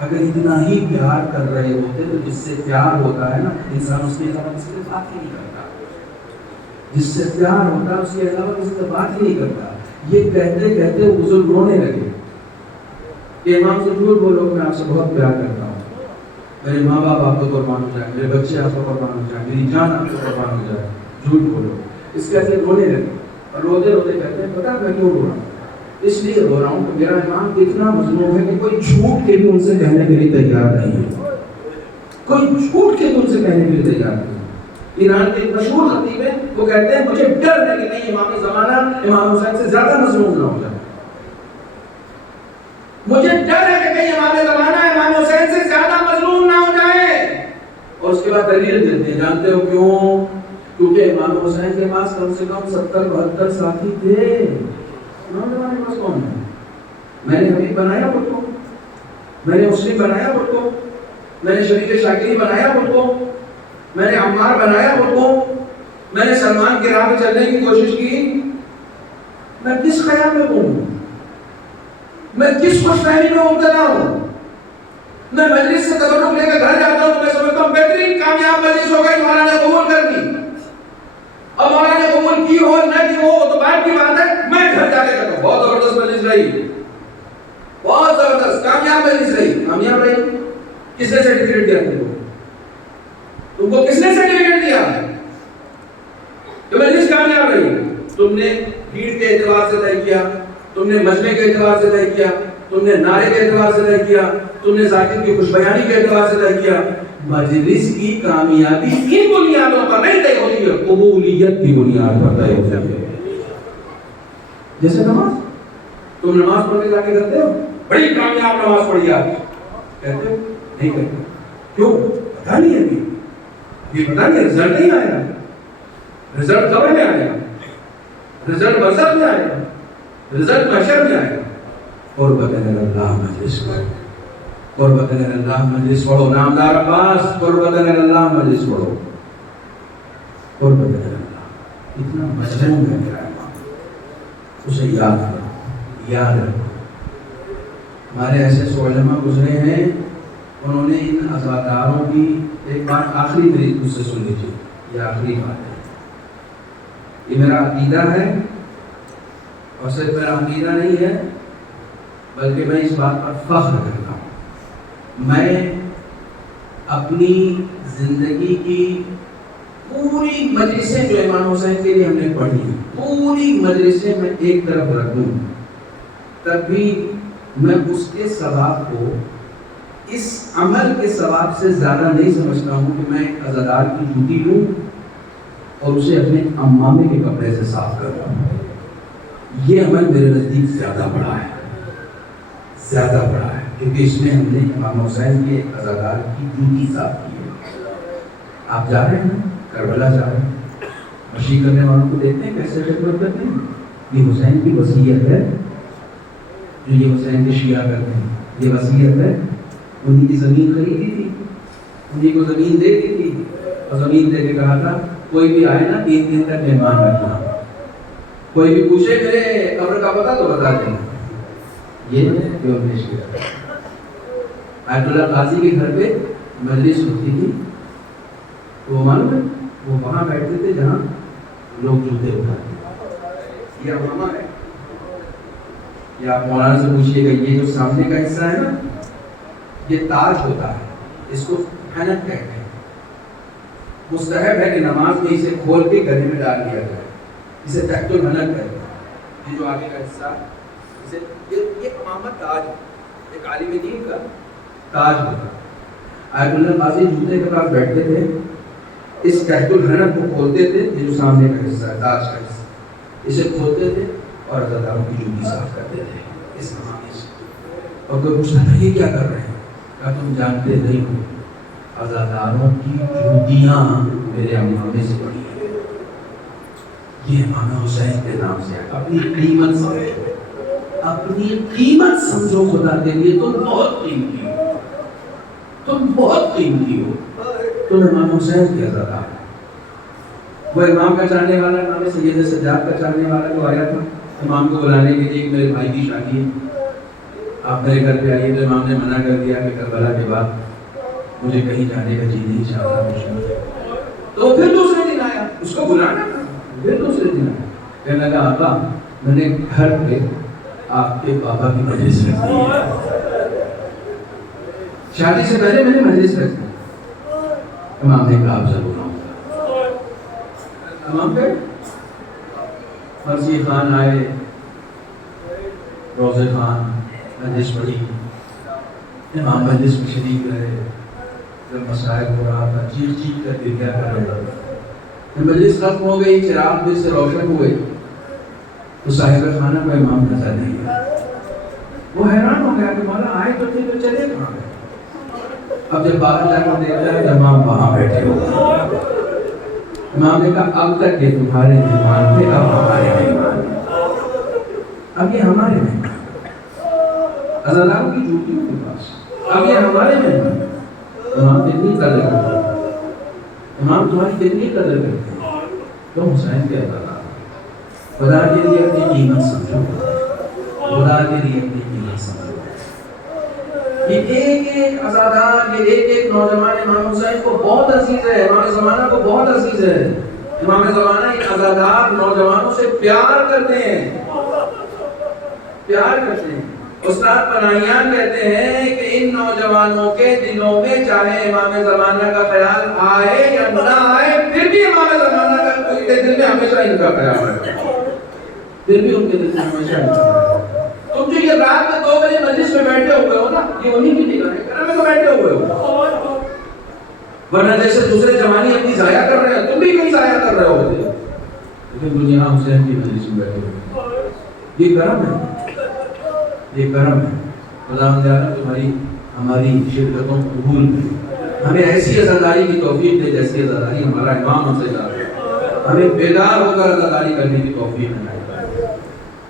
اگر اتنا ہی پیار کر رہے ہوتے تو جس سے پیار ہوتا ہے نا انسان اس کے علاوہ کسی سے بات ہی نہیں کرتا. جس سے پیار ہوتا ہے اس کے علاوہ کسی سے بات ہی نہیں کرتا. یہ کہتے کہتے وہ بزرگ رونے لگے کہ امام سے جھوٹ بولو کہ میں آپ سے بہت پیار کرتا ہوں, میرے ماں باپ آپ کو قربان ہو جائیں, میرے بچے آپ کو قربان ہو جائیں, میری جان آپ کو قربان ہو جائے, جھوٹ بولو. اس کے ایسے رونے لگے اور روتے روتے کہتے ہیں پتا میں کیوں رو رہا ہوں. اس لیے رو رہا ہوں کہ میرا امام اتنا مظلوم ہے کہ کوئی جھوٹ کے بھی ان سے کہنے کے لیے تیار نہیں ہے. کوئی جھوٹ کے بھی ان سے کہنے کے لیے تیار نہیں ہے. ایران کے مشہور خطیب ہیں, وہ کہتے ہیں مجھے ڈر ہے کہ نہیں امام زمانہ امام حسین سے زیادہ مظلوم نہ ہو جائے. مجھے ڈر ہے کہ کہیں امام زمانہ امام حسین سے زیادہ مظلوم نہ ہو جائے. اور اس کے بعد دلیل دیتے ہیں, جانتے ہو کیوں؟ کیونکہ امام حسین کے پاس کم سے کم 70-72 ساتھی تھے. امام زمانہ کے پاس کون ہے؟ میں نے حبیب بنایا خود کو, میں نے مسلم بنایا خود کو, میں نے شریف شاکری بنایا خود کو, میں نے عمار بنایا خود کو, میں نے سلمان کی راہ پہ چلنے کی کوشش کی. میں کس خیال میں ہوں, میں کس خوش فہمی میں مبتلا ہوں. میں مجلس سے تبرک لے کے گھر جاتا ہوں تو میں سمجھتا ہوں بہترین کامیاب مجلس ہو گئی, مولانا نے قبول کر دی. اب مولانا نے قبول کی ہو نہ کی ہو تو بات کی بات ہے, میں گھر جا کے کہتا ہوں بہت زبردست مجلس رہی, بہت زبردست کامیاب مجلس رہی. کامیاب رہی کس نے سرٹیفکیٹ دیا تم کو؟ کس نے سرٹیفکیٹ دیا کہ مجلس کامیاب رہی؟ تم نے بھیڑ کے اعتبار سے طے کیا, تم نے مجمع کے اعتبار سے طے کیا, تم نے نعرے کے اعتبار سے طے کیا, تم نے ذاکر کی خوش بیانی کے اعتبار سے طے کیا. مجلس کی کامیابی ان بنیادوں پر نہیں طے ہوتی ہے, قبولیت کی بنیاد پر طے ہوتی ہے. جیسے نماز, تم نماز پڑھ کے جا کے کرتے ہو بڑی کامیاب نماز پڑھی آپ, کہتے ہو نہیں کہتے. کیوں؟ پتہ نہیں ہے, یہ پتہ نہیں, رزلٹ نہیں آیا, رزلٹ قبر میں آیا, رزلٹ برزخ میں آیا, رزلٹ محشر میں آیا. قربت اللہ مجلس پڑھو, قربت اللہ مجلس پڑھو. نامدار عباس قربت اللہ مجلس پڑھو, قربت اللہ. اتنا مظلوم ہے میرا امام, اسے یاد کرو, یاد رکھو. ہمارے ایسے علماء گزرے ہیں, انہوں نے ان عزاداروں کی ایک بات آخری میری مجھ سے سن لیجیے, یہ آخری بات ہے, یہ میرا عقیدہ ہے, اور صرف میرا عقیدہ نہیں ہے بلکہ میں اس بات پر فخر کرتا ہوں. میں اپنی زندگی کی پوری مجلسیں جو امام حسین کے لیے ہم نے پڑھی, پوری مجلسیں میں ایک طرف رکھ دوں, تب بھی میں اس کے ثواب کو اس عمل کے ثواب سے زیادہ نہیں سمجھتا ہوں کہ میں ایک عزادار کی جوتی لوں اور اسے اپنے امامے کے کپڑے سے صاف کرتا ہوں. یہ عمل میرے نزدیک زیادہ بڑا ہے, زیادہ بڑا ہے, کیونکہ اس میں ہم نے امام حسین کے عزادار کی جوتی صاف کی ہے. آپ جا رہے ہیں کربلا, جا رہے ہیں, مشی کرنے والوں کو دیکھتے ہیں کیسے خدمت کرتے ہیں. یہ حسین کی وصیت ہے جو یہ حسین کے شیعہ کرتے ہیں, یہ وصیت ہے. انہیں کی زمین خریدی تھی, انہیں کو زمین دے دی تھی, اور زمین دے کے کہا تھا کوئی بھی آئے نا 3 دن تک مہمان رکھنا, کوئی بھی پوچھے میرے قبر کا پتہ تو بتا دینا. یہ جو پیش کیا آیت اللہ قاضی کے گھر پہ مجلس ہوتی تھی, وہ معلوم ہے وہ وہاں بیٹھتے تھے جہاں لوگ جوتے اٹھاتے. یہ امامہ ہے, یہ آپ مولانا سے پوچھیے گا, یہ جو سامنے کا حصہ ہے نا یہ تاج ہوتا ہے, اس کو حنک کہتے ہیں. مستحب ہے کہ نماز میں اسے کھول کے گلے میں ڈال دیا جائے, اسے تحت الحنک کہتے ہیں. یہ جو آگے کا حصہ اسے یہ امامہ تاج, ایک عالم دین کا تاج ہوتا. آیت اللہ قاضی جوتے کے پاس بیٹھتے تھے, اس تحت الحنک کو کھولتے تھے, یہ جو سامنے کا حصہ ہے تاج کا حصہ, اسے کھولتے تھے اور عزاداروں کی جوتی صاف کرتے تھے اس امامے سے. اور کوئی پوچھتا تھا یہ کیا کر رہے ہیں, کیا تم جانتے نہیں ہو عزاداروں کی جوتیاں میرے امامے سے پڑی ہیں؟ یہ امام حسین کے نام سے ہے. اپنی قیمت سمجھو, اپنی قیمت سمجھو. خدا کے لیے تم بہت قیمتی ہو, تم بہت قیمتی ہو. تم امام حسین کے عزادار. وہ امام کا چاہنے والا, امام سید سجاد کا چاہنے والا جو آیا تھا امام کو بلانے کے لیے, میرے بھائی کی شادی ہے, آپ میرے گھر پہ آئیے. تو امام نے منع کر دیا کہ کربلا کے بعد مجھے کہیں جانے کا جی نہیں چاہتا. تو پھر دوسرے دن آیا, اس کو بلانا تھا. پھر دوسرے دن آیا, کہنے لگا آقا میں نے گھر پہ آپ کے بابا کی مجلس رکھ دی ہے. شادی سے پہلے میں نے مجلس رکھ دی. امام نے کہا آپ ضرور آؤں گا. امام پہ مرضی خان آئے, روزے خان مجلس پڑھی. امام مجلس میں شریک رہے. جب مسائل ہو رہا تھا چیخ چیخ کر گریا کر رہا تھا. جب مجلس ختم ہو گئی, چراغ پھر سے روشن ہوئے, تو صاحب خانہ کو امام نظر نہیں آیا. وہ حیران ہو گیا کہ مولا آئے تو تھے تو چلے کہاں گئے. اب جب باہر جا کر دیکھا ہے امام وہاں بیٹھے ہو. امام نے کہا اب تک یہ تمہارے مہمان تھے, اب ہمارے مہمان. اب یہ ہمارے مہمان. عزاداروں کی جوتیوں کے پاس اب یہ ہمارے مہمان. امام کتنی قدر کرتے ہیں, امام تمہاری کتنی قدر کرتے ہیں. تم حسین کے عزادار. خدا کے لیے اپنی قیمت سمجھو, خدا کے لیے اپنی قیمت سمجھو. یہ ایک ایک عزادار, یہ ایک ایک نوجوان امام حسین کو بہت عزیز ہے, امام زمانہ کو بہت عزیز ہے. امام زمانہ ان عزادار نوجوانوں سے پیار کرتے ہیں, پیار کرتے ہیں. استاد پناہیان کہتے ہیں کہ ان نوجوانوں کے دلوں میں چاہے امام زمانہ کا خیال آئے یا نہ آئے, پھر بھی امام زمانہ کا دل میں ہمیشہ ان کا خیال ہے. پھر بھی ان کے دل میں ہمیشہ ان کا خیال ہے. تم جو یہ رات میں 2 بجے مجلس میں بیٹھے ہوئے ہو نا, یہ انہی کی جگہ ہے, گھر میں تو بیٹھے ہوئے ہو. ورنہ جیسے دوسرے جوانی اپنی ضائع کر رہے ہیں, تم بھی کہیں ضائع کر رہے ہوتے. لیکن دنیا حسین کی مجلس میں بیٹھے ہوئے. یہ کرم ہے, یہ کرم ہے. خدا تعالیٰ تمہاری ہماری شرکتوں کو قبول کرے. ہمیں ایسی عزاداری کی توفیق دے جیسی عزاداری ہمارا امام ہم سے چاہتا ہے. ہمیں بیدار ہو کر عزاداری کرنے کی توفیق دے.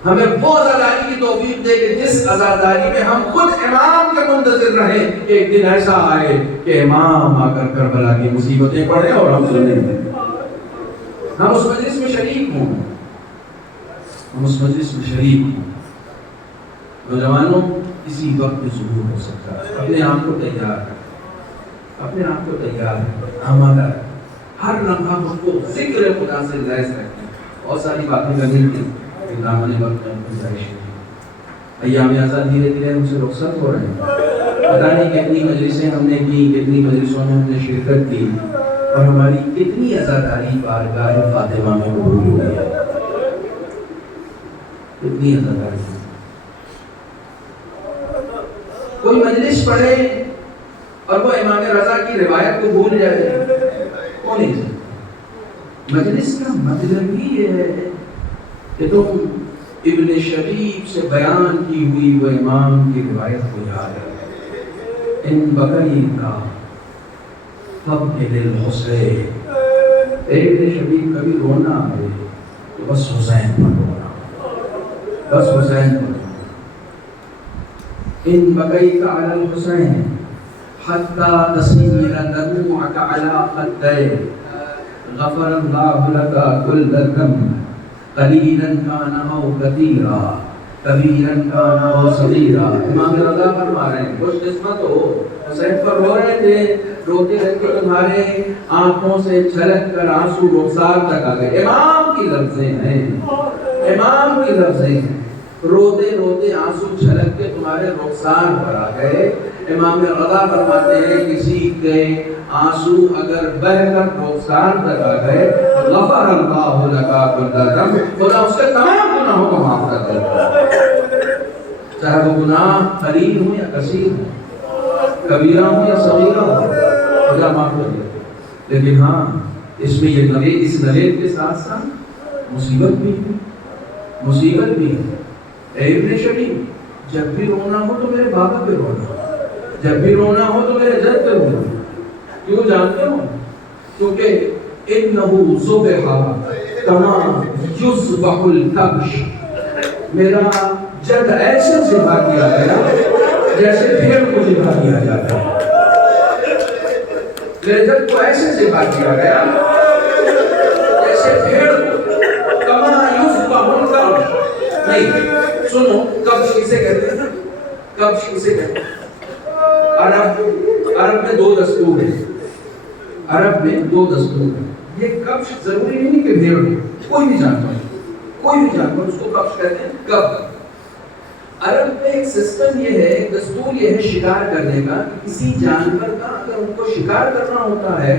ہمیں وہ عزاداری کی توفیق دے کہ جس عزاداری میں ہم خود امام کے منتظر رہیں. ایک دن ایسا آئے کہ امام آ کر کربلا کی مصیبتیں پڑھیں اور ہم سنیں, ہم اس مجلس میں شریک ہوں, ہم اس مجلس میں شریک ہوں. نوجوانوں اسی وقت ظہور ہو سکتا ہے. اپنے آپ کو تیار ہے, اپنے آپ کو تیار ہے, آمادہ ہے. ہر لمحہ ہم کو ذکر خدا سے لیس رکھیں. بہت ساری باتیں کرنی تھی, دامن وقت میں گزارش ہے. ایام آزاد دھیرے دھیرے ہم سے رخصت ہو رہے ہیں. پتہ نہیں کتنی مجلسیں ہم نے کی, کتنی مجلسوں میں ہم نے شرکت کی, اور ہماری کتنی عزاداری بارگاہ فاطمہ میں قبول ہوئی ہے. کتنی عزاداری. کوئی مجلس پڑھے اور وہ امام رضا کی روایت کو بھول جائے, کون نہیں سکتا. مجلس کا مطلب ہی یہ ہے کہ تم ابن شریف سے بیان کی ہوئی وہ امام کی روایت کو یاد رکھو. ان بقیتا فبدل الحسین. ابن شریف کبھی رونا آئے تو بس حسین پر رونا, بس حسین پر رونا. ان بقیتا علی الحسین حتی تصیر دموعک علی خدیک غفر اللہ لک کل ذنب قلیلا کان او کثیرا کبیرا کان او صغیرا. امام رضا فرما رہے ہیں خوش قسمت ہو, حسین پر رو رہے تھے, روتے رہتے تمہارے آنکھوں سے چھلک کر آنسو رخسار تک آ گئے. امام کی لفظیں ہیں, امام کی لفظیں ہیں. روتے روتے آنسو چھلک کے تمہارے رخسار پر آ گئے. امام رضا فرماتے ہیں کسی کے آنسو اگر بہ کر رخسار تک آ گئے, غفر اللہ لک کل ذنب, خدا اس کے تمام گناہوں کو معاف کر دیتا ہے. چاہے وہ گناہ قلیل ہوں یا کثیر ہوں, کبیرہ ہوں یا صغیرہ ہوں, خدا معاف کر دیتا ہے. لیکن ہاں اس میں یہ نوید, اس نوید کے ساتھ ساتھ مصیبت بھی ہے, مصیبت بھی ہے. اے ابن شریف جب بھی رونا ہو تو میرے بابا پہ رونا, جب بھی رونا ہو تو میرے جد پہ رونا. کیوں جانتے ہو؟ کیونکہ انہو ذبح کما یذبح الکبش، میرا جد ایسے ذبح کیا گیا جیسے بھیڑ کو ذبح کیا جاتا ہے. میرے جد کو ایسے ذبح کیا گیا جیسے بھیڑ کو. کما یذبح الکبش نہیں، سنو، کبش کسے کہتے ہیں؟ کبش کسے کہتے ہیں؟ عرب میں دو دستور ہیں. عرب میں دو دستور ہیں. یہ کبش ضروری نہیں کہ بھیڑ ہو، کوئی بھی جانور اس کو کبش کہتے ہیں. کب عرب میں ایک سسٹم یہ ہے، ایک دستور یہ ہے شکار کرنے کا. کسی جانور کا اگر ان کو شکار کرنا ہوتا ہے،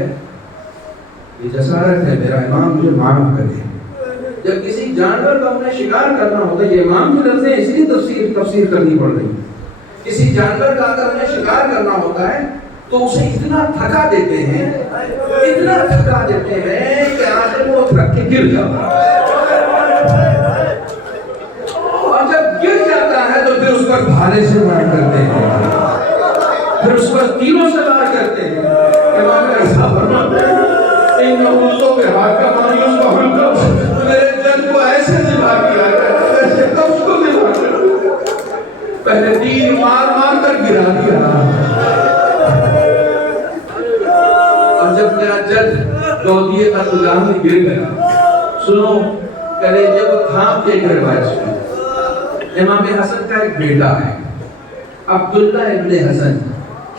یہ جسارت ہے، میرا امام مجھے معاف کرے، جب کسی جانور کا انہیں شکار کرنا ہوتا ہے، یہ امام کی لفظیں اس لیے تفسیر کرنی پڑ رہی ہے. کسی جانور کا اگر انہیں شکار کرنا ہوتا ہے تو اسے اتنا تھکا دیتے ہیں کہ آخر وہ تھک کے گر جاتا ہے. اور جب گر جاتا ہے تو پھر اس پر بھالے سے وار کرتے ہیں، پھر اس پر تیروں سے وار کرتے ہیں. امام ایسا فرماتے ہیں ان نبوتوں کے ہاتھ کا مانی اس کا حلقہ میرے جن کو ایسے ذبح کیا گیا جیسے کبش کو ذبح کیا. پہلے تیر مار کر گرا دیا، اور جب میرا جد گودیے کا تلام میں گر گیا، سنو، کلیجے کو تھام کے گھر بیٹھ. امام حسن کا ایک بیٹا ہے عبداللہ ابن حسن،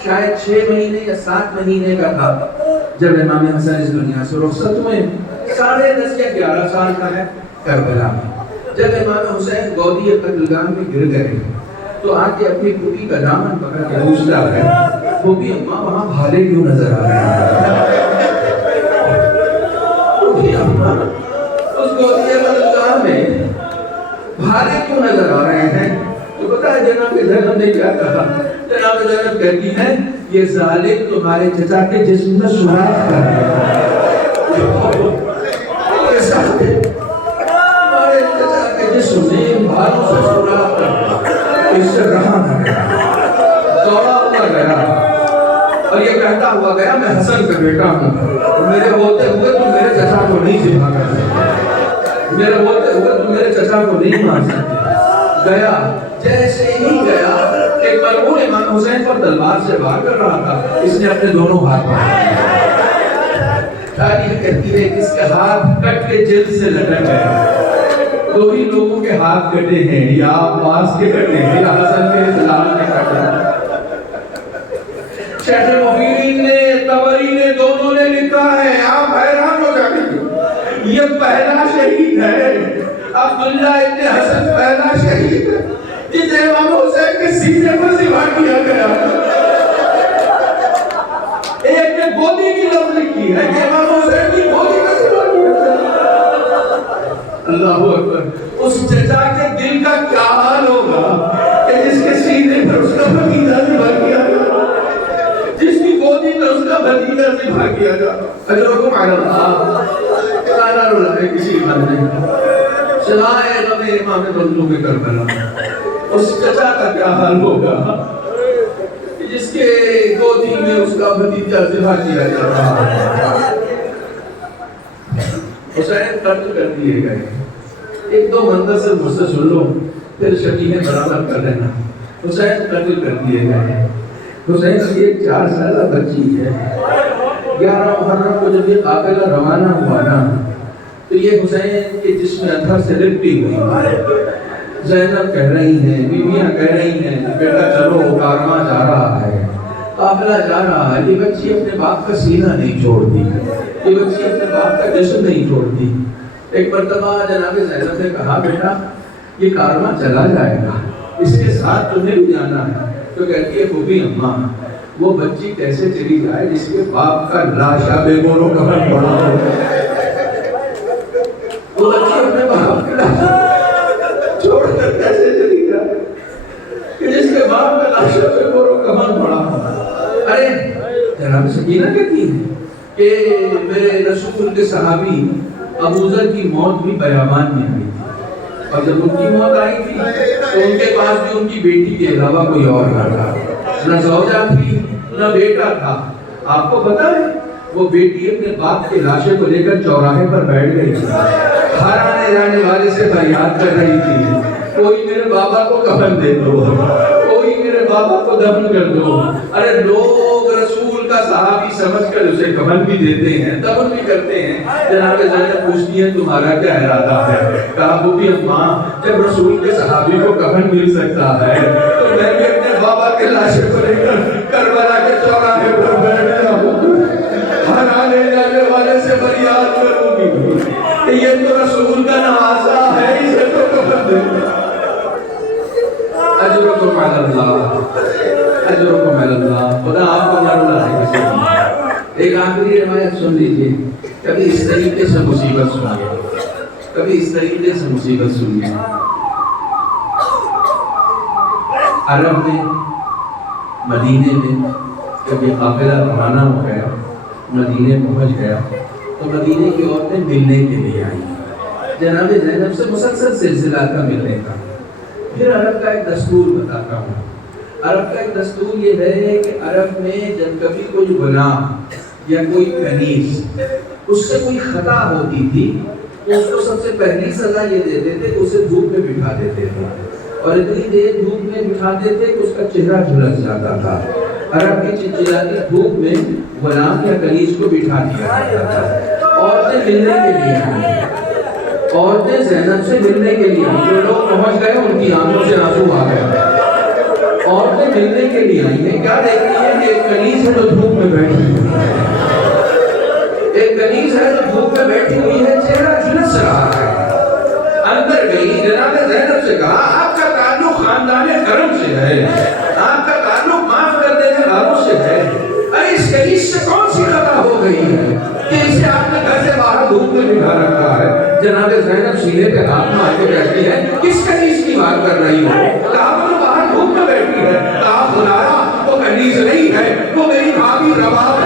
شاید 6 مہینے یا 7 مہینے کا تھا جب امام حسن اس دنیا سے رخصت ہوئے. 10.5 یا 11 سال کا ہے کربلا میں. جب امام حسین گودی قتلگاہ میں گر گئے تو آ کے اپنی پوتی کا دامن پکڑ کے پوچھتا ہے، پوتی اماں وہاں بھالے کیوں نظر آ رہے ہیں؟ پوتی اماں اس گودی قتلگاہ میں بھالے کیوں نظر آ رہے ہیں؟ تو پتا ہے جناب زینب نے کیا کہا؟ جناب زینب کہتی ہے یہ ظالم تمہارے چچا کے جسم میں سوراخ کر رہے ہیں. یہ ظالم تمہارے چچا کے جسم میں بھالوں سے سوراخ کر رہے ہیں. اس سے رہا نہ گیا، دوڑا ہوا گیا اور یہ کہتا ہوا گیا میں حسن کا بیٹا ہوں، اور میرے ہوتے ہوئے تم میرے چچا کو نہیں ذبح کر سکتے، میرے ہوتے ہوئے تم میرے چچا کو نہیں مار سکتے. گیا، جیسے ہی گیا ایک مرغوب امام حسین پر تلوار سے وار کر رہا تھا، اس نے اپنے دونوں ہاتھ مارے. تاریخ کہتی ہے کہ اس کے ہاتھ کٹ کے جلد سے لٹک گئے. 2 ہی لوگوں کے ہاتھ کٹے ہیں، یا عباس کے کٹے ہیں یا حسن کے اسلام نے کٹے. شیخ مبین نے، طبری نے، دونوں نے لکھا ہے، آپ حیران ہو جائیں گے، یہ پہلا شہید ہے. عبداللہ ابن حسن پہلا شہید ہے جسے امام حسین کے سینے پر ذبح کیا گیا. ایک نے گودی کی لفظ لکھی ہے کہ امام حسین کی گودی میں ذبح کیا گیا. اللہ اکبر. اس چچا کے دل کا کیا حال ہوگا کہ جس کے سینے پر اس کا بھتیجا ذبح کیا گیا، جس کی گودی میں اس کا بھتیجا ذبح کیا گیا. اجرکم علی اللہ، تعالیٰ رلائے کسی بندے سلائے غم امام مظلوم کربلا. اس چچا کا کیا حال ہوگا جس کے گودی میں اس کا بھتیجا ذبح کیا جا رہا ہے. حسین قتل کر دیے گئے. 1-2 منظر سے مجھ سے سن لو پھر شبیہ برابر کر لینا. حسین قتل کر دیے گئے. حسین کی ایک 4 سالہ بچی ہے. 11 محرم کو جب یہ قافلہ روانہ ہوا نا تو یہ حسین کے جسم اطہر سے لپٹی ہوئی. زینب کہہ رہی ہیں، بیویاں کہہ رہی ہیں بیٹا چلو کارواں جا رہا ہے، قافلہ جا رہا ہے. یہ بچی اپنے باپ کا سینہ نہیں چھوڑتی، یہ بچی اپنے باپ کا جسم نہیں چھوڑتی. ایک مرتبہ جناب زینب نے کہا بیٹا یہ کارواں چلا جائے گا، اس کے ساتھ تمہیں بھی جانا ہے. تو کہتی ہے پھوپھی اماں وہ بچی کیسے چلی جائے جس کے باپ کا لاشا بے گورو کفن پڑا ہو. وہ بچی اپنے باپ کا لاشا چھوڑ کر کیسے چلی جائے کہ جس کے باپ کا لاشا بے گورو کفن پڑا ہو. ارے جناب سکینہ کہتی ہے کہ میرے رسول کے صحابی ابو ذر کی موت بھی بیابان میں آئی تھی، اور جب ان کی موت آئی تھی تو ان کے پاس بھی ان کی بیٹی کے علاوہ کوئی اور نہ تھا. نہ زوجہ تھی نہ بیٹا تھا. آپ کو پتا ہے وہ بیٹی اپنے باپ کے لاشے کو لے کر چوراہے پر بیٹھ گئی تھی. ہر آنے جانے والے سے فریاد کر رہی تھی کوئی میرے بابا کو کفن دے دو, کوئی میرے بابا کو دفن کر دو. ارے لوگ رسول کا صحابی سمجھ کر اسے کفن بھی دیتے ہیں, دفن بھی کرتے ہیں. جناب زینب پوچھتی ہے تمہارا کیا ارادہ ہے؟ کہا وہ بھی اماں جب رسول کے صحابی کو کفن مل سکتا ہے تو میں بھی اپنے بابا کے لاشے کو لے کر کربلا کے چوراہے پر بیٹھ جاؤں, ہر آنے جانے والے سے فریاد کروں گی کہ یہ تو رسول کا نوازا ہے, اسے تو کفن دے. اجرکم علی اللہ, اجرکم علی اللہ. خدا آپ کو نہ رلائے. ایک آخری روایت سن لیجیے. کبھی اس طریقے سے مصیبت سنیے, کبھی اس طریقے سے مصیبت سنیے. عرب میں مدینے میں جب یہ قافلہ روانہ ہو گیا, مدینے پہنچ گیا تو مدینے کی عورتیں ملنے کے لیے آئیں. جناب زینب سے مسلسل سلسلہ کا ملنے کا. پھر عرب کا ایک دستور بتاتا ہوں. عرب کا ایک دستور یہ ہے کہ عرب میں جب کبھی کوئی گناہ یا کوئی کنیز اس سے کوئی خطا ہوتی تھی تو اس کو سب سے پہلی سزا یہ دیتے تھے کہ اسے دھوپ میں بٹھا دیتے تھے, اور اتنی دیر دھوپ میں بٹھاتے تھے کہ اس کا چہرہ جھلس جاتا تھا. عرب کی چلچلاتی دھوپ میں غلام یا کنیز کو بٹھا دیا جاتا تھا. عورتیں ملنے کے لیے آئیں, عورتیں زینب سے ملنے کے لیے آئیں. جو لوگ پہنچ گئے ان کی آنکھوں سے آنسو آ گئے. عورتیں ملنے کے لیے آئی ہیں. کیا دیکھتی ہیں کہ ایک کنیز ہے جو دھوپ میں بیٹھی ہوئی ہے, ایک کنیز ہے جو دھوپ میں بیٹھی ہوئی ہے, چہرہ جھلس رہا ہے. اندر گئی, جناب زینب سے کہا آپ کا تعلق خاندان کرم سے ہے, آپ کا تعلق معاف کر دینے والوں سے ہے. ارے اس کنیز سے کون سی خطا ہو گئی ہے کہ اسے آپ نے گھر سے باہر دھوپ میں بٹھا رکھا ہے؟ جناب زینب سینے پہ ہاتھ مار کے کہتی ہے کس کنیز کی بات کر رہی ہو؟ کہا وہ باہر دھوپ میں بیٹھی ہے. کہا خدایا وہ کنیز نہیں ہے, وہ میری بھابھی رباب